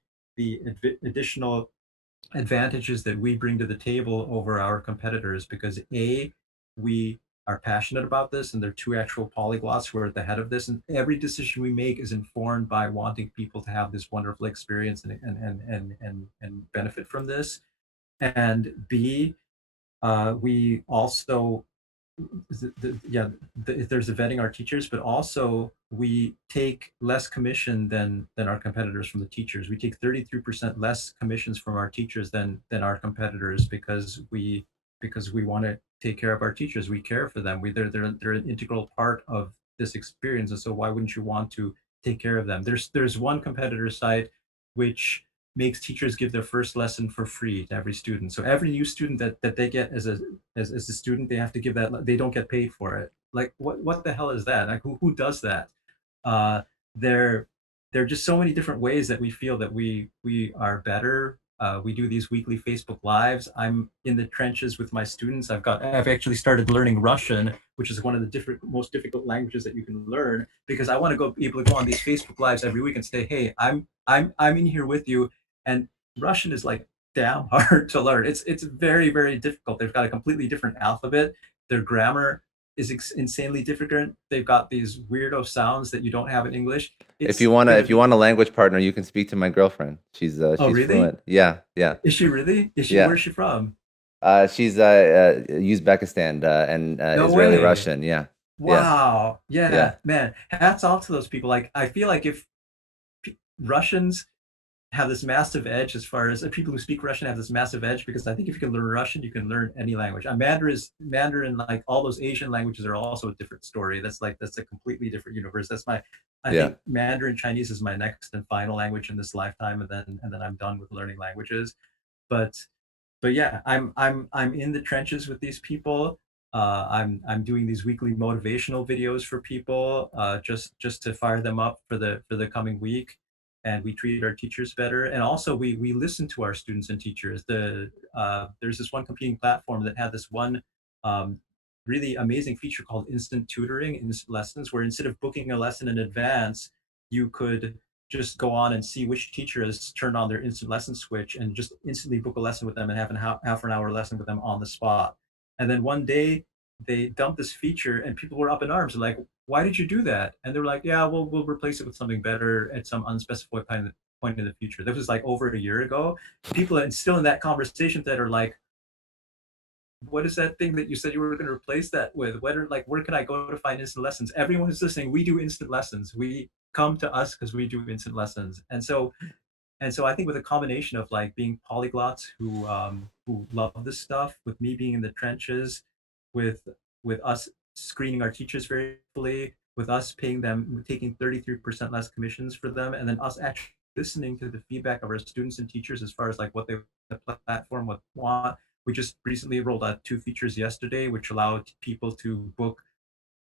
additional advantages that we bring to the table over our competitors, because A, we are passionate about this, and there are two actual polyglots who are at the head of this, and every decision we make is informed by wanting people to have this wonderful experience and benefit from this. And B, we also, yeah, there's a vetting our teachers, but also we take less commission than our competitors from the teachers. We take 33% less commissions from our teachers than our competitors, because we want to take care of our teachers. We care for them. They're an integral part of this experience, and so why wouldn't you want to take care of them? There's one competitor site which makes teachers give their first lesson for free to every student. So every new student that they get as a student, they have to give that. They don't get paid for it. Like what the hell is that? Like who does that? Uh, there there are just so many different ways that we feel that we are better. We do these weekly Facebook lives. I'm in the trenches with my students. I've actually started learning Russian, which is one of the most difficult languages that you can learn, because I want to be able to go on these Facebook lives every week and say, hey, I'm in here with you. And Russian is like damn hard to learn. It's very, very difficult. They've got a completely different alphabet. Their grammar is insanely different. They've got these weirdo sounds that you don't have in English. If It's you wanna, gonna if you be. want a language partner, you can speak to my girlfriend. She's Oh, she's really? fluent. Yeah, yeah, Is she really? Is she? yeah. Where's she from? She's Uzbekistan and No Israeli way. Russian. Yeah, yeah, Wow. yeah. Yeah, man. Hats off to those people. Like, I feel like if Russians have this massive edge, as far as people who speak Russian have this massive edge, because I think if you can learn Russian, you can learn any language. Mandarin, like all those Asian languages are also a different story. That's a completely different universe. I Yeah. think Mandarin Chinese is my next and final language in this lifetime, and then I'm done with learning languages. But yeah, I'm in the trenches with these people. I'm doing these weekly motivational videos for people, just to fire them up for the coming week. And we treat our teachers better, and also we listen to our students and teachers. There's this one competing platform that had this one um, really amazing feature called instant tutoring, instant lessons, where instead of booking a lesson in advance, you could just go on and see which teacher has turned on their instant lesson switch and just instantly book a lesson with them and have half an hour lesson with them on the spot. And then one day they dumped this feature and people were up in arms. They're like, why did you do that? And they were like, yeah, we'll replace it with something better at some unspecified point in the future. That was like over a year ago. People are still in that conversation that are like, what is that thing that you said you were going to replace that with? Where can I go to find instant lessons? Everyone who's listening, we do instant lessons. We come to us because we do instant lessons. And so I think with a combination of like being polyglots who love this stuff, with me being in the trenches, with us screening our teachers very carefully, with us paying them, taking 33% less commissions for them, and then us actually listening to the feedback of our students and teachers as far as like what the platform would want. We just recently rolled out 2 features yesterday, which allowed people to book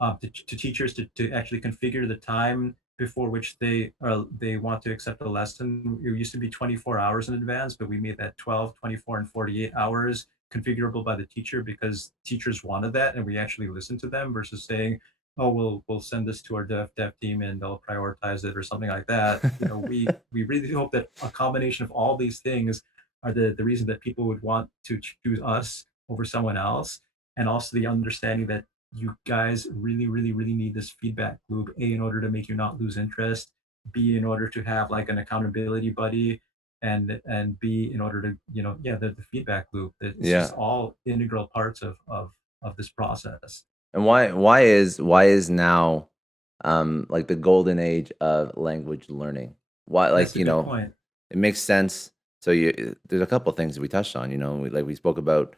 to teachers to actually configure the time before which they want to accept a lesson. It used to be 24 hours in advance, but we made that 12, 24, and 48 hours. configurable by the teacher because teachers wanted that and we actually listened to them versus saying, oh, we'll send this to our dev team and they'll prioritize it or something like that. We really hope that a combination of all these things are the reason that people would want to choose us over someone else, and also the understanding that you guys really, really, really need this feedback loop. A, in order to make you not lose interest. B, in order to have like an accountability buddy, and B, in order to yeah, the feedback loop. It's just Yeah. all integral parts of this process. And why is now like the golden age of language learning? Why, like, That's a good point. it makes sense. So there's a couple of things that we touched on, we spoke about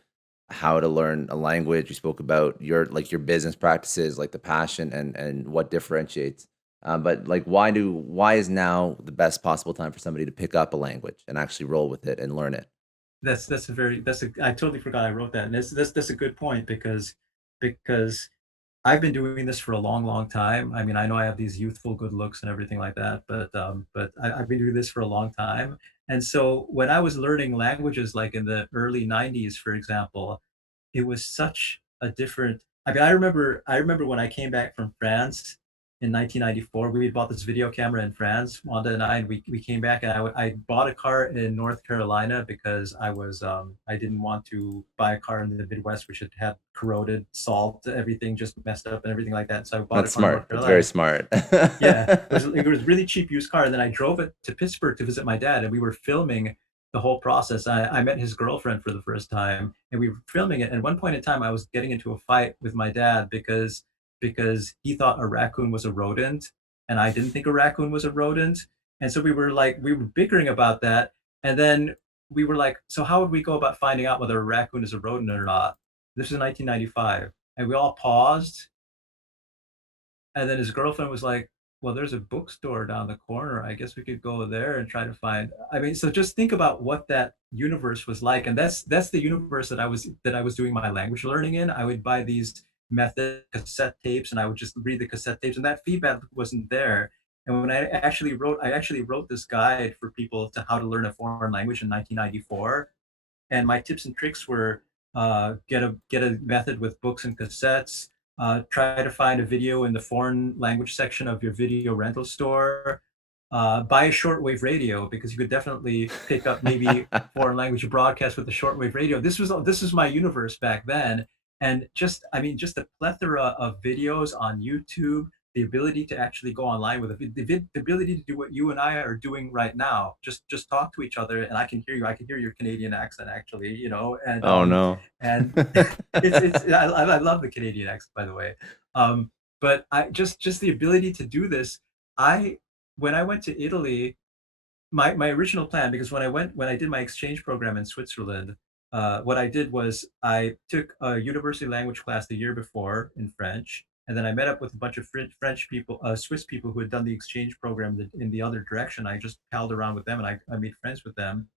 how to learn a language. We spoke about your business practices, like the passion and what differentiates. But like, why is now the best possible time for somebody to pick up a language and actually roll with it and learn it? That's a very that's a I totally forgot I wrote that, and that's a good point because I've been doing this for a long, long time. I mean, I know I have these youthful good looks and everything like that, but I've been doing this for a long time. And so when I was learning languages, like in the early '90s, for example, it was such a different. I mean, I remember when I came back from France in 1994. We bought this video camera in France, Wanda and I, and we came back, and I bought a car in North Carolina because I didn't want to buy a car in the Midwest which had corroded, salt, everything just messed up and everything like that. So I bought a That's car in smart. North That's very Carolina. smart. Yeah, it was really cheap used car, and then I drove it to Pittsburgh to visit my dad, and we were filming the whole process. I met his girlfriend for the first time, and we were filming it. And at one point in time, I was getting into a fight with my dad because he thought a raccoon was a rodent, and I didn't think a raccoon was a rodent. And so we were bickering about that, and then we were like, so how would we go about finding out whether a raccoon is a rodent or not? This is 1995, and we all paused, and then his girlfriend was like, "Well, there's a bookstore down the corner. I guess we could go there and try to find." I mean, so just think about what that universe was like, and that's the universe that I was doing my language learning in. I would buy these method cassette tapes, and I would just read the cassette tapes, and that feedback wasn't there. And when I actually wrote this guide for people to how to learn a foreign language in 1994, and my tips and tricks were get a method with books and cassettes. Try to find a video in the foreign language section of your video rental store. Buy a shortwave radio because you could definitely pick up maybe foreign language broadcast with the shortwave radio. This was my universe back then, and just a plethora of videos on YouTube, the ability to actually go online with the ability to do what you and I are doing right now. Just talk to each other, and I can hear you. I can hear your Canadian accent, actually, and Oh no. and I love the Canadian accent, by the way. But I just the ability to do this. I When I went to Italy, my original plan, because when I did my exchange program in Switzerland, what I did was I took a university language class the year before in French, and then I met up with a bunch of French people, Swiss people who had done the exchange program in the other direction. I just palled around with them, and I made friends with them.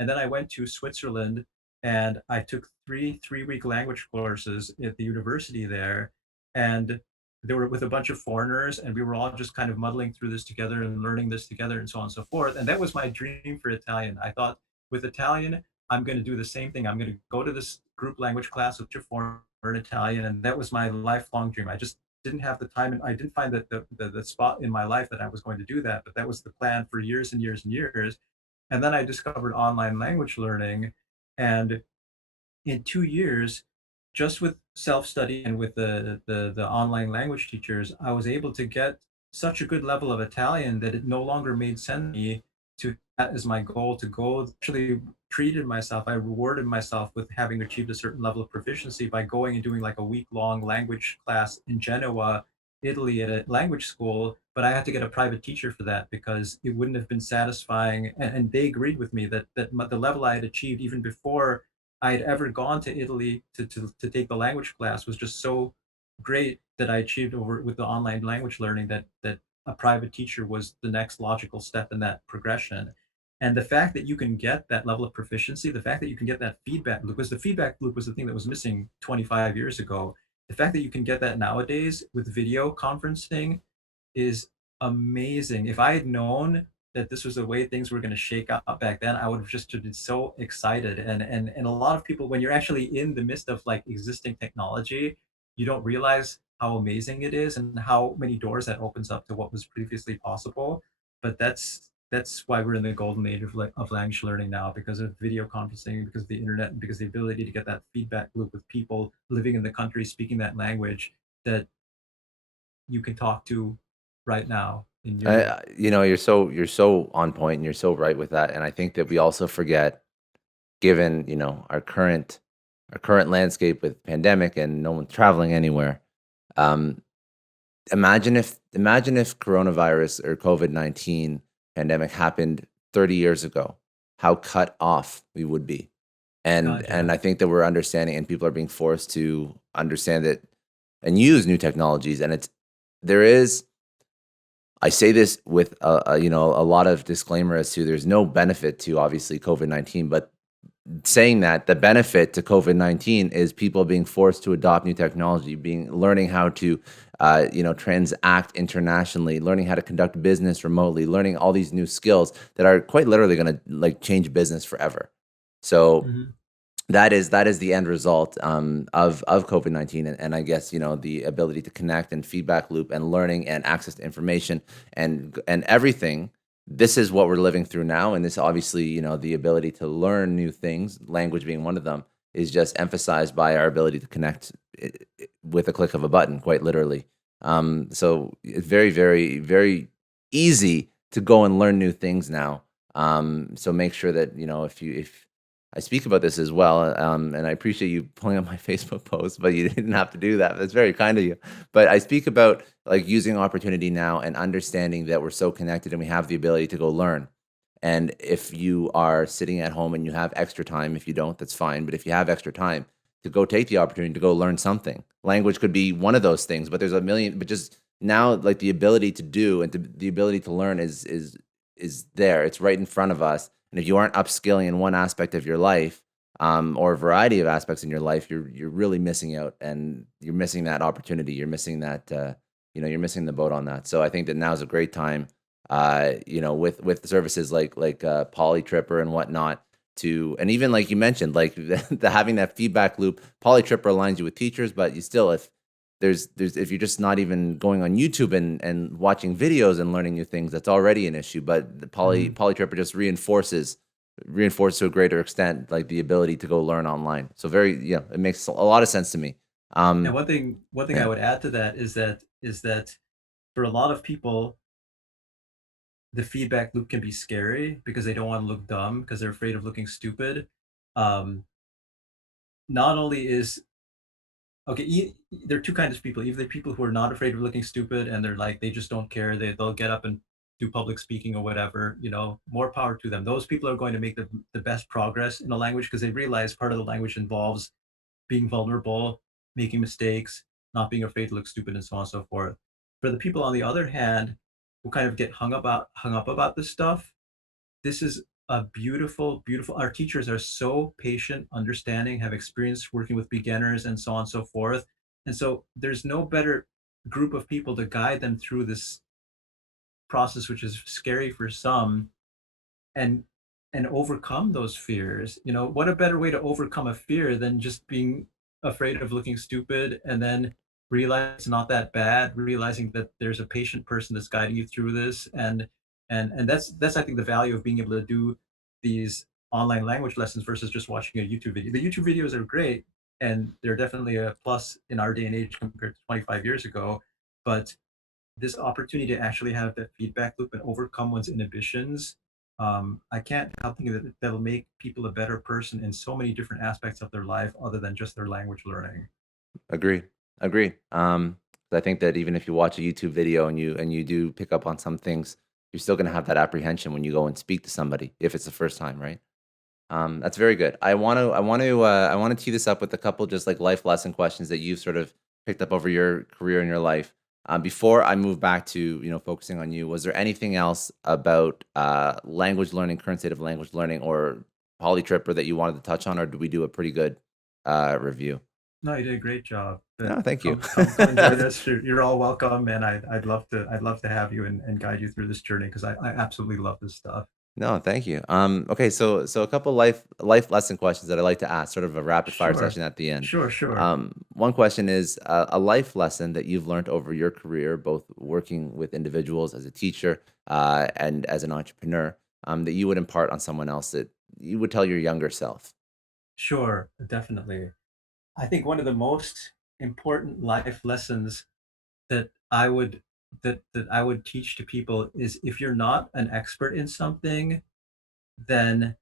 And then I went to Switzerland, and I took three-week language courses at the university there, and they were with a bunch of foreigners, and we were all just kind of muddling through this together and learning this together and so on and so forth. And that was my dream for Italian. I thought, with Italian, I'm going to do the same thing. I'm going to go to this group language class with your foreigner in Italian, and that was my lifelong dream. I just didn't have the time, and I didn't find the spot in my life that I was going to do that. But that was the plan for years and years and years. And then I discovered online language learning, and in 2 years, just with self-study and with the online language teachers, I was able to get such a good level of Italian that it no longer made sense to me to that as my goal to go. Actually treated myself, I rewarded myself with having achieved a certain level of proficiency by going and doing like a week-long language class in Genoa, Italy, at a language school. But I had to get a private teacher for that because it wouldn't have been satisfying. And they agreed with me that the level I had achieved even before I had ever gone to Italy to take the language class was just so great that I achieved over with the online language learning that a private teacher was the next logical step in that progression. And the fact that you can get that level of proficiency, the fact that you can get that feedback loop, because the feedback loop was the thing that was missing 25 years ago. The fact that you can get that nowadays with video conferencing is amazing. If I had known that this was the way things were going to shake out back then, I would have just been so excited. And a lot of people, when you're actually in the midst of like existing technology, you don't realize how amazing it is and how many doors that opens up to what was previously possible. But that's why we're in the golden age of language learning now, because of video conferencing, because of the internet, and because of the ability to get that feedback loop with people living in the country speaking that language that you can talk to right now in your. You're so on point, and you're so right with that. And I think that we also forget, given our current landscape with pandemic and no one's traveling anywhere. Um, imagine if coronavirus or COVID-19 pandemic happened 30 years ago, how cut off we would be. And God, and yeah. I think that we're understanding, and people are being forced to understand that and use new technologies. And there is I say this with a lot of disclaimer as to there's no benefit to obviously COVID-19, but saying that the benefit to COVID-19 is people being forced to adopt new technology, learning how to transact internationally, learning how to conduct business remotely, learning all these new skills that are quite literally going to like change business forever. So Mhm. that is the end result of COVID-19, and I guess the ability to connect and feedback loop and learning and access to information and everything. This is what we're living through now, and this obviously the ability to learn new things, language being one of them, is just emphasized by our ability to connect with a click of a button, quite literally. So it's very, very, very easy to go and learn new things now. So make sure that if I speak about this as well, and I appreciate you pulling up my Facebook post, but you didn't have to do that. That's very kind of you. But I speak about like using opportunity now and understanding that we're so connected and we have the ability to go learn. And if you are sitting at home and you have extra time, if you don't, that's fine. But if you have extra time, to go take the opportunity to go learn something. Language could be one of those things, but there's a million. But just now, like the ability to do and the ability to learn is there. It's right in front of us. And if you aren't upskilling in one aspect of your life, or a variety of aspects in your life, you're really missing out, and you're missing that opportunity. You're missing that. You're missing the boat on that. So I think that now is a great time. With the services like PolyTripper and whatnot, and even like you mentioned, like the having that feedback loop. PolyTripper aligns you with teachers, but you still, if you're just not even going on YouTube and watching videos and learning new things, that's already an issue. But the Mhm. PolyTripper just reinforces to a greater extent like the ability to go learn online. So it makes a lot of sense to me. And Um, one thing I yeah, would add to that is that for a lot of people, the feedback loop can be scary because they don't want to look dumb because they're afraid of looking stupid. Um, not only is okay, there are two kinds of people. Either people who are not afraid of looking stupid and they're like they just don't care. They'll get up and do public speaking or whatever. More power to them. Those people are going to make the best progress in a language because they realize part of the language involves being vulnerable, making mistakes, not being afraid to look stupid, and so on and so forth. For the people on the other hand, who kind of get hung up about this stuff, this is a beautiful, beautiful. Our teachers are so patient, understanding, have experience working with beginners, and so on and so forth. And so there's no better group of people to guide them through this process, which is scary for some, and overcome those fears. What a better way to overcome a fear than just being afraid of looking stupid and then realize it's not that bad, realizing that there's a patient person that's guiding you through this. And that's I think the value of being able to do these online language lessons versus just watching a YouTube video. The YouTube videos are great, and they're definitely a plus in our day and age compared to 25 years ago. But this opportunity to actually have that feedback loop and overcome one's inhibitions, I can't help thinking that that'll make people a better person in so many different aspects of their life other than just their language learning. agree, agree. I think that even if you watch a YouTube video and you do pick up on some things, you're still gonna have that apprehension when you go and speak to somebody if it's the first time, right? That's very good. I want to tee this up with a couple just like life lesson questions that you've sort of picked up over your career and your life. Before I move back to focusing on you, was there anything else about language learning, current state of language learning, or PolyTripper that you wanted to touch on, or did we do a pretty good review? No, you did a great job. But No, thank you. come and join us. You're all welcome, and I'd love to have you and guide you through this journey because I absolutely love this stuff. No, thank you. Okay, so a couple life lesson questions that I like to ask, sort of a rapid fire Sure, session at the end. sure. One question is a life lesson that you've learned over your career, both working with individuals as a teacher and as an entrepreneur, that you would impart on someone else that you would tell your younger self. Sure, definitely. I think one of the most important life lessons that I would teach to people is if you're not an expert in something, then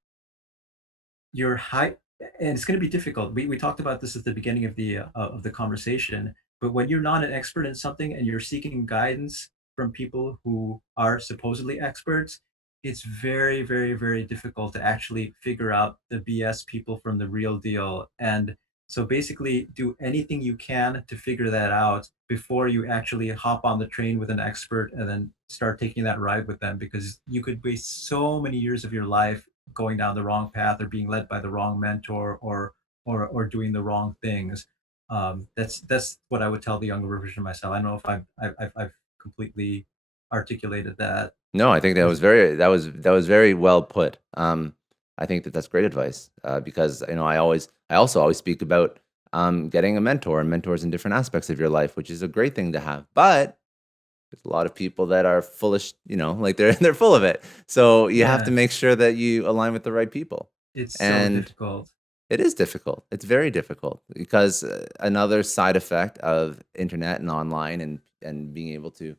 you're high and it's going to be difficult. We talked about this at the beginning of the conversation, but when you're not an expert in something and you're seeking guidance from people who are supposedly experts, it's very, very, very difficult to actually figure out the BS people from the real deal. And so basically do anything you can to figure that out before you actually hop on the train with an expert and then start taking that ride with them, because you could waste so many years of your life going down the wrong path or being led by the wrong mentor or doing the wrong things. That's what I would tell the younger version of myself. I don't know if I've completely articulated that. No, I think that was very well put. I think that that's great advice because I also always speak about getting a mentor and mentors in different aspects of your life, which is a great thing to have. But there's a lot of people that are foolish, like they're full of it. So you have to Yeah, make sure that you align with the right people. it's so And difficult. it is difficult. It's very difficult because another side effect of internet and online and being able to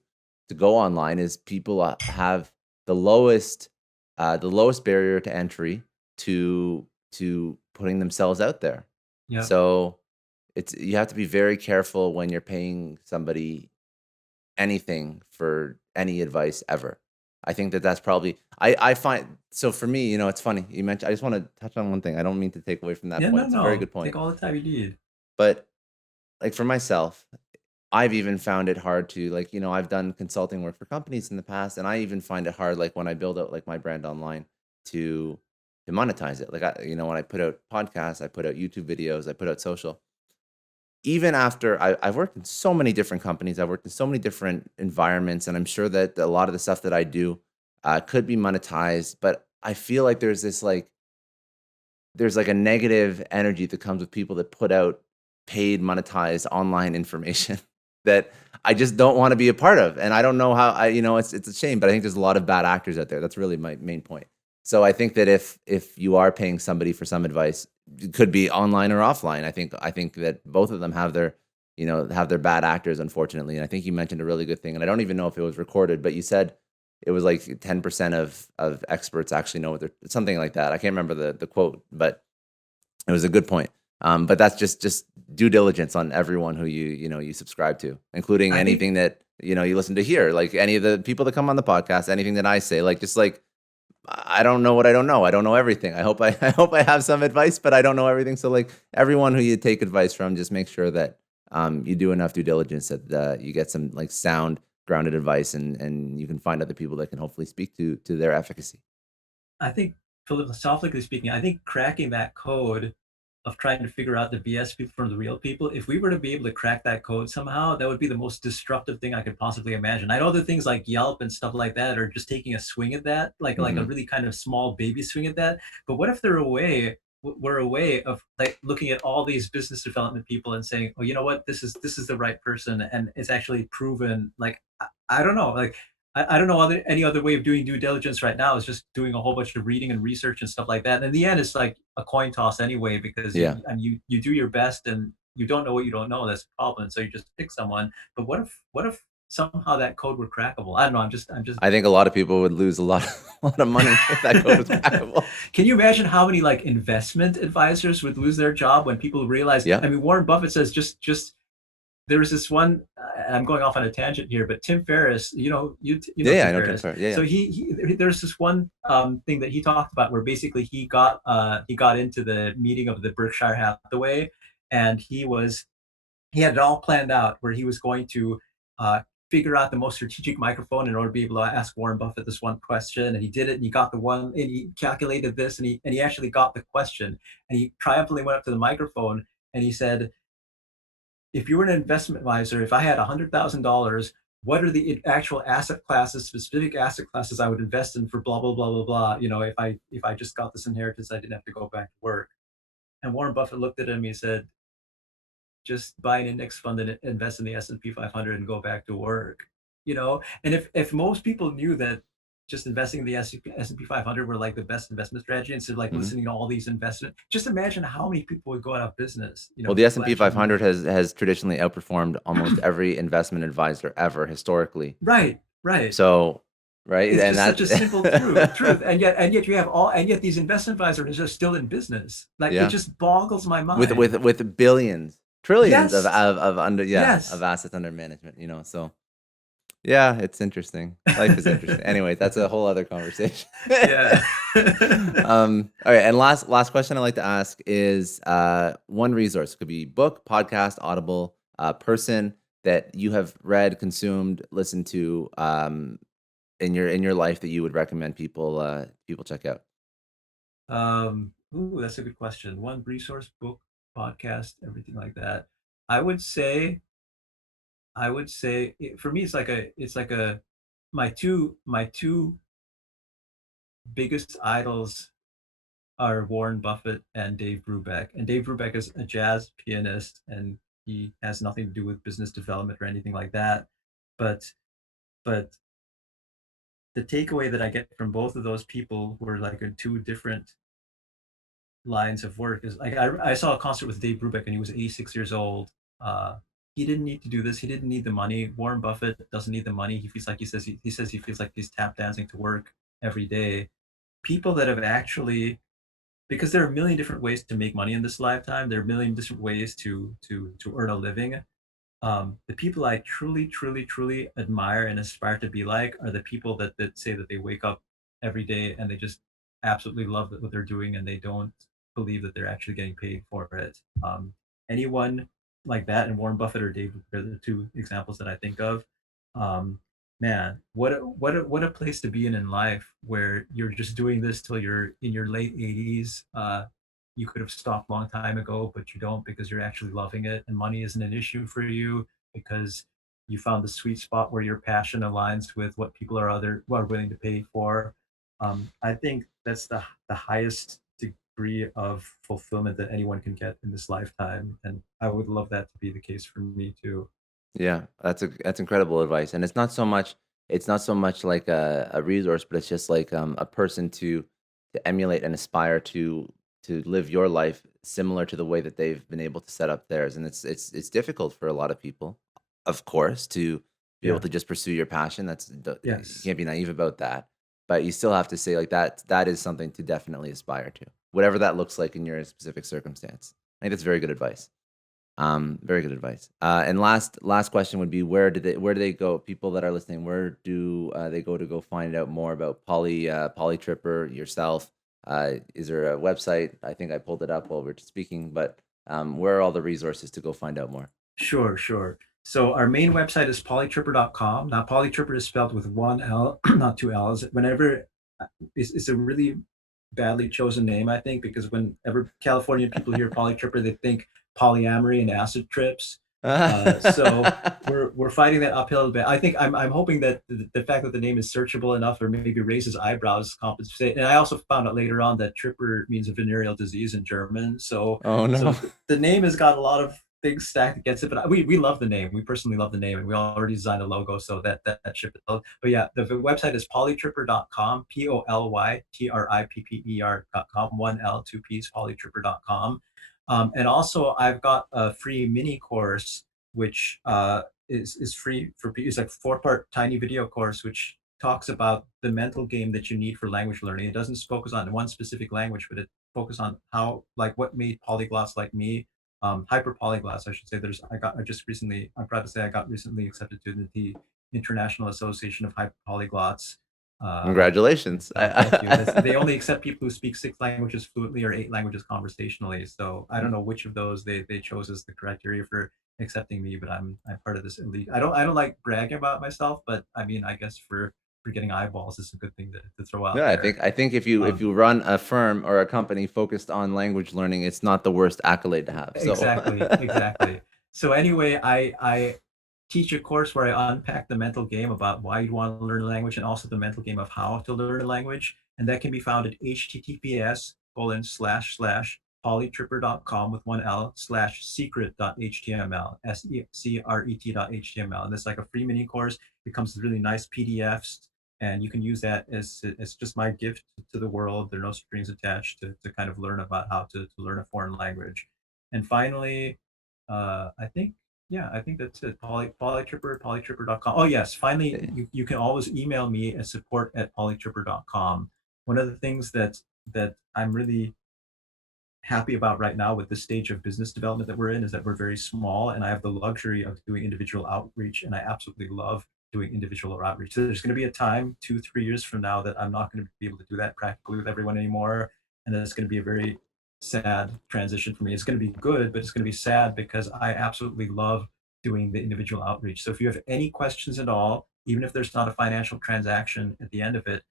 go online is people have the lowest barrier to entry to putting themselves out there. Yep. So you have to be very careful when you're paying somebody anything for any advice ever. I think that that's probably I find so for me, it's funny. You mentioned I just want to touch on one thing. I don't mean to take away from that Yeah, point. no, It's a very no. good point. Take all the time you need. But like for myself, I've even found it hard to I've done consulting work for companies in the past and I even find it hard like when I build out like my brand online to to monetize it. Like when I put out podcasts, I put out YouTube videos, I put out social even after I've worked in so many different companies, I've worked in so many different environments, and I'm sure that a lot of the stuff that I do could be monetized. But I feel like there's like a negative energy that comes with people that put out paid monetized online information that I just don't want to be a part of. And I don't know how it's a shame, but I think there's a lot of bad actors out there. That's really my main point. So I think that if you are paying somebody for some advice, it could be online or offline. I think that both of them have their bad actors, unfortunately. And I think you mentioned a really good thing. And I don't even know if it was recorded, but you said it was like 10% of experts actually know what they're something like that. I can't remember the quote, but it was a good point. But that's just due diligence on everyone who you subscribe to, including I think anything that you listen to here, like any of the people that come on the podcast, anything that I say, like just like I don't know what I don't know. I don't know everything. I hope I I hope I have some advice, but I don't know everything. So like everyone who you take advice from, just make sure that you do enough due diligence that you get some like sound grounded advice and you can find other people that can hopefully speak to their efficacy. I think philosophically speaking, I think cracking that code of trying to figure out the BS people from the real people, if we were to be able to crack that code somehow, that would be the most destructive thing I could possibly imagine. I know that things like Yelp and stuff like that are just taking a swing at that, like a Hmm. really kind of small baby swing at that. But what if they're a way we're a way of like looking at all these business development people and saying, oh, you know what, this is the right person, and it's actually proven. Like I don't know, like I don't know any other way of doing due diligence right now is just doing a whole bunch of reading and research and stuff like that. And in the end, it's like a coin toss anyway, because Yeah. you do your best and you don't know what you don't know. That's the problem. So you just pick someone. But what if somehow that code were crackable? I don't know. I'm just. I think a lot of people would lose a lot, a lot of money if that code was crackable. Can you imagine how many like investment advisors would lose their job when people realize? Yeah. I mean, Warren Buffett says just there was this one. I'm going off on a tangent here, but Tim Ferriss, you Yeah, know yeah, I Tim know Tim Ferriss. Ferriss. Yeah, yeah. So there's this one thing that he talked about where basically he got into the meeting of the Berkshire Hathaway, and he had it all planned out where he was going to uh, figure out the most strategic microphone in order to be able to ask Warren Buffett this one question. And he did it, and he got the one, and he calculated this, and he actually got the question, and he triumphantly went up to the microphone, and he said, if you were an investment advisor, if I had $100,000, what are the actual asset classes, specific asset classes I would invest in for blah blah blah blah blah. If I just got this inheritance, I didn't have to go back to work. And Warren Buffett looked at him. He said, "Just buy an index fund and invest in the S&P 500 and go back to work." And if most people knew that just investing in the S&P 500 were like the best investment strategy instead of like Mhm. listening to all these investment, just imagine how many people would go out of business. Well, the People S&P actually need. 500 has traditionally outperformed almost every investment advisor ever historically. Right, right. So, right, It's and just such a simple truth, that and yet and yet these investment advisors are still in business. Like it yeah, just boggles my with mind. billions, trillions of Yes, of yes, assets under management, So, yeah, it's interesting. Life is interesting. Anyway, that's a whole other conversation. yeah. All right, and last question I like to ask is one resource. Could be book, podcast, Audible, person that you have read, consumed, listened to in your life that you would recommend people check out. That's a good question. One resource, book, podcast, everything like that. I would say, for me, it's like a my two biggest idols are Warren Buffett and Dave Brubeck. And Dave Brubeck is a jazz pianist, and he has nothing to do with business development or anything like that. But but the takeaway that I get from both of those people were like in two different lines of work is like I saw a concert with Dave Brubeck and he was 86 years old. He didn't need to do this. He didn't need the money. Warren Buffett doesn't need the money. He feels like he says he feels like he's tap dancing to work every day. People that have actually, because there are a million different ways to make money in this lifetime. There are a million different ways to earn a living. The people I truly, truly, truly admire and aspire to be like are the people that say that they wake up every day and they just absolutely love what they're doing and they don't believe that they're actually getting paid for it. Anyone like that, and Warren Buffett or David are the two examples that I think of. Um, Man, what a place to be in life where you're just doing this till you're in your late 80s. You could have stopped a long time ago, but you don't because you're actually loving it, and money isn't an issue for you because you found the sweet spot where your passion aligns with what people are willing to pay for. I think that's the highest degree of fulfillment that anyone can get in this lifetime, and I would love that to be the case for me too. Yeah, that's incredible advice, and it's not so much like a resource, but it's just like a person to emulate and aspire to live your life similar to the way that they've been able to set up theirs, and it's difficult for a lot of people, of course, to be able Yeah. to just pursue your passion. You Yes. can't be naive about that, but you still have to say like that is something to definitely aspire to, whatever that looks like in your specific circumstance. I think that's very good advice. Very good advice. And last question would be where do they go? People that are listening, where do they go to go find out more about PolyTripper yourself? Is there a website? I think I pulled it up while we are speaking, but where are all the resources to go find out more? Sure, sure. So our main website is polytripper.com. Now, polytripper is spelled with one L, not two L's. Whenever it's a really badly chosen name, I think, because whenever Californian people hear polytripper, they think polyamory and acid trips. So we're fighting that uphill a bit. I think I'm hoping that the fact that the name is searchable enough or maybe raises eyebrows compensate. And I also found out later on that tripper means a venereal disease in German. So Oh so no. the name has got a lot of things stacked against it, but we love the name. We personally love the name, and we already designed a logo, so that ship. But yeah, the website is polytripper.com, polytripper.com, one L, two P's, polytripper.com. And also, I've got a free mini course, which is free for people. It's like 4-part tiny video course, which talks about the mental game that you need for language learning. It doesn't focus on one specific language, but it focuses on how, like, what made polyglots like me hyper polyglots, I should say. I just recently, I'm proud to say, I got recently accepted to the International Association of Hyper Polyglots. Congratulations. Thank you. They only accept people who speak 6 languages fluently or 8 languages conversationally. So I don't know which of those they chose as the criteria for accepting me, but I'm part of this elite. I don't like bragging about myself, but I mean, I guess for getting eyeballs, it's a good thing to throw out Yeah, there. I think if Um, you run a firm or a company focused on language learning, it's not the worst accolade to have. So Exactly, exactly. So anyway, I teach a course where I unpack the mental game about why you want to learn a language and also the mental game of how to learn a language. And that can be found at https://polytripper.com with one L /secret.html, secret.html. And it's like a free mini course. It comes with really nice PDFs, and you can use that as just my gift to the world. There are no strings attached to kind of learn about how to learn a foreign language. And finally, I think yeah, I think that's it. PolyTripper, polytripper.com. Oh, yes. Finally, you can always email me at support@polytripper.com. One of the things that I'm really happy about right now with the stage of business development that we're in is that we're very small, and I have the luxury of doing individual outreach, and I absolutely love doing individual outreach. So there's going to be a time 2 3 years from now that I'm not going to be able to do that practically with everyone anymore, and then it's going to be a very sad transition for me. It's going to be good, but it's going to be sad because I absolutely love doing the individual outreach. So if you have any questions at all, even if there's not a financial transaction at the end of it,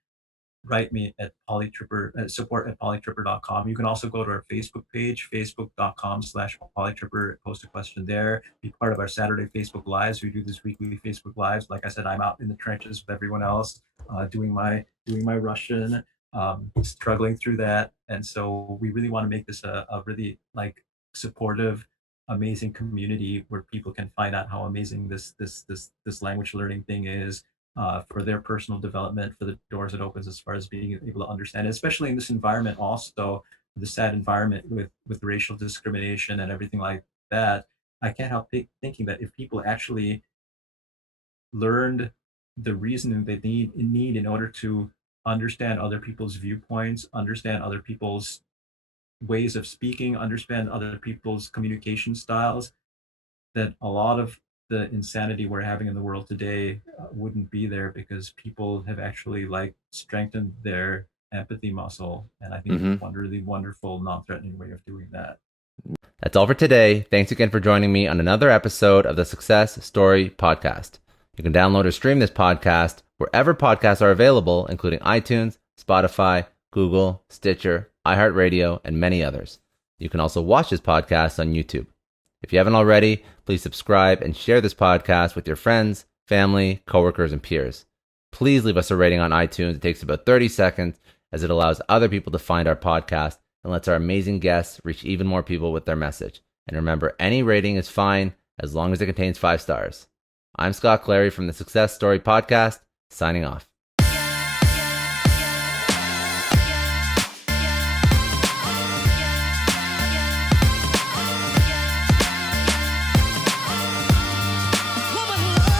write me at support@polytripper.com. You can also go to our Facebook page, facebook.com/polytripper, post a question there, be part of our Saturday Facebook Lives. We do this weekly Facebook Lives. Like I said, I'm out in the trenches with everyone else, doing my Russian, struggling through that. And so we really want to make this a really like supportive, amazing community where people can find out how amazing this language learning thing is, for their personal development, for the doors it opens as far as being able to understand it, especially in this environment, also the sad environment with racial discrimination and everything like that. I can't help thinking that if people actually learned the reasoning they need in order to understand other people's viewpoints, understand other people's ways of speaking, understand other people's communication styles, that a lot of the insanity we're having in the world today wouldn't be there because people have actually like strengthened their empathy muscle. And I think it's Mm-hmm. one really wonderful, non-threatening way of doing that. That's all for today. Thanks again for joining me on another episode of the Success Story Podcast. You can download or stream this podcast wherever podcasts are available, including iTunes, Spotify, Google, Stitcher, iHeartRadio, and many others. You can also watch this podcast on YouTube. If you haven't already, please subscribe and share this podcast with your friends, family, coworkers, and peers. Please leave us a rating on iTunes. It takes about 30 seconds, as it allows other people to find our podcast and lets our amazing guests reach even more people with their message. And remember, any rating is fine as long as it contains 5 stars. I'm Scott Clary from the Success Story Podcast, signing off.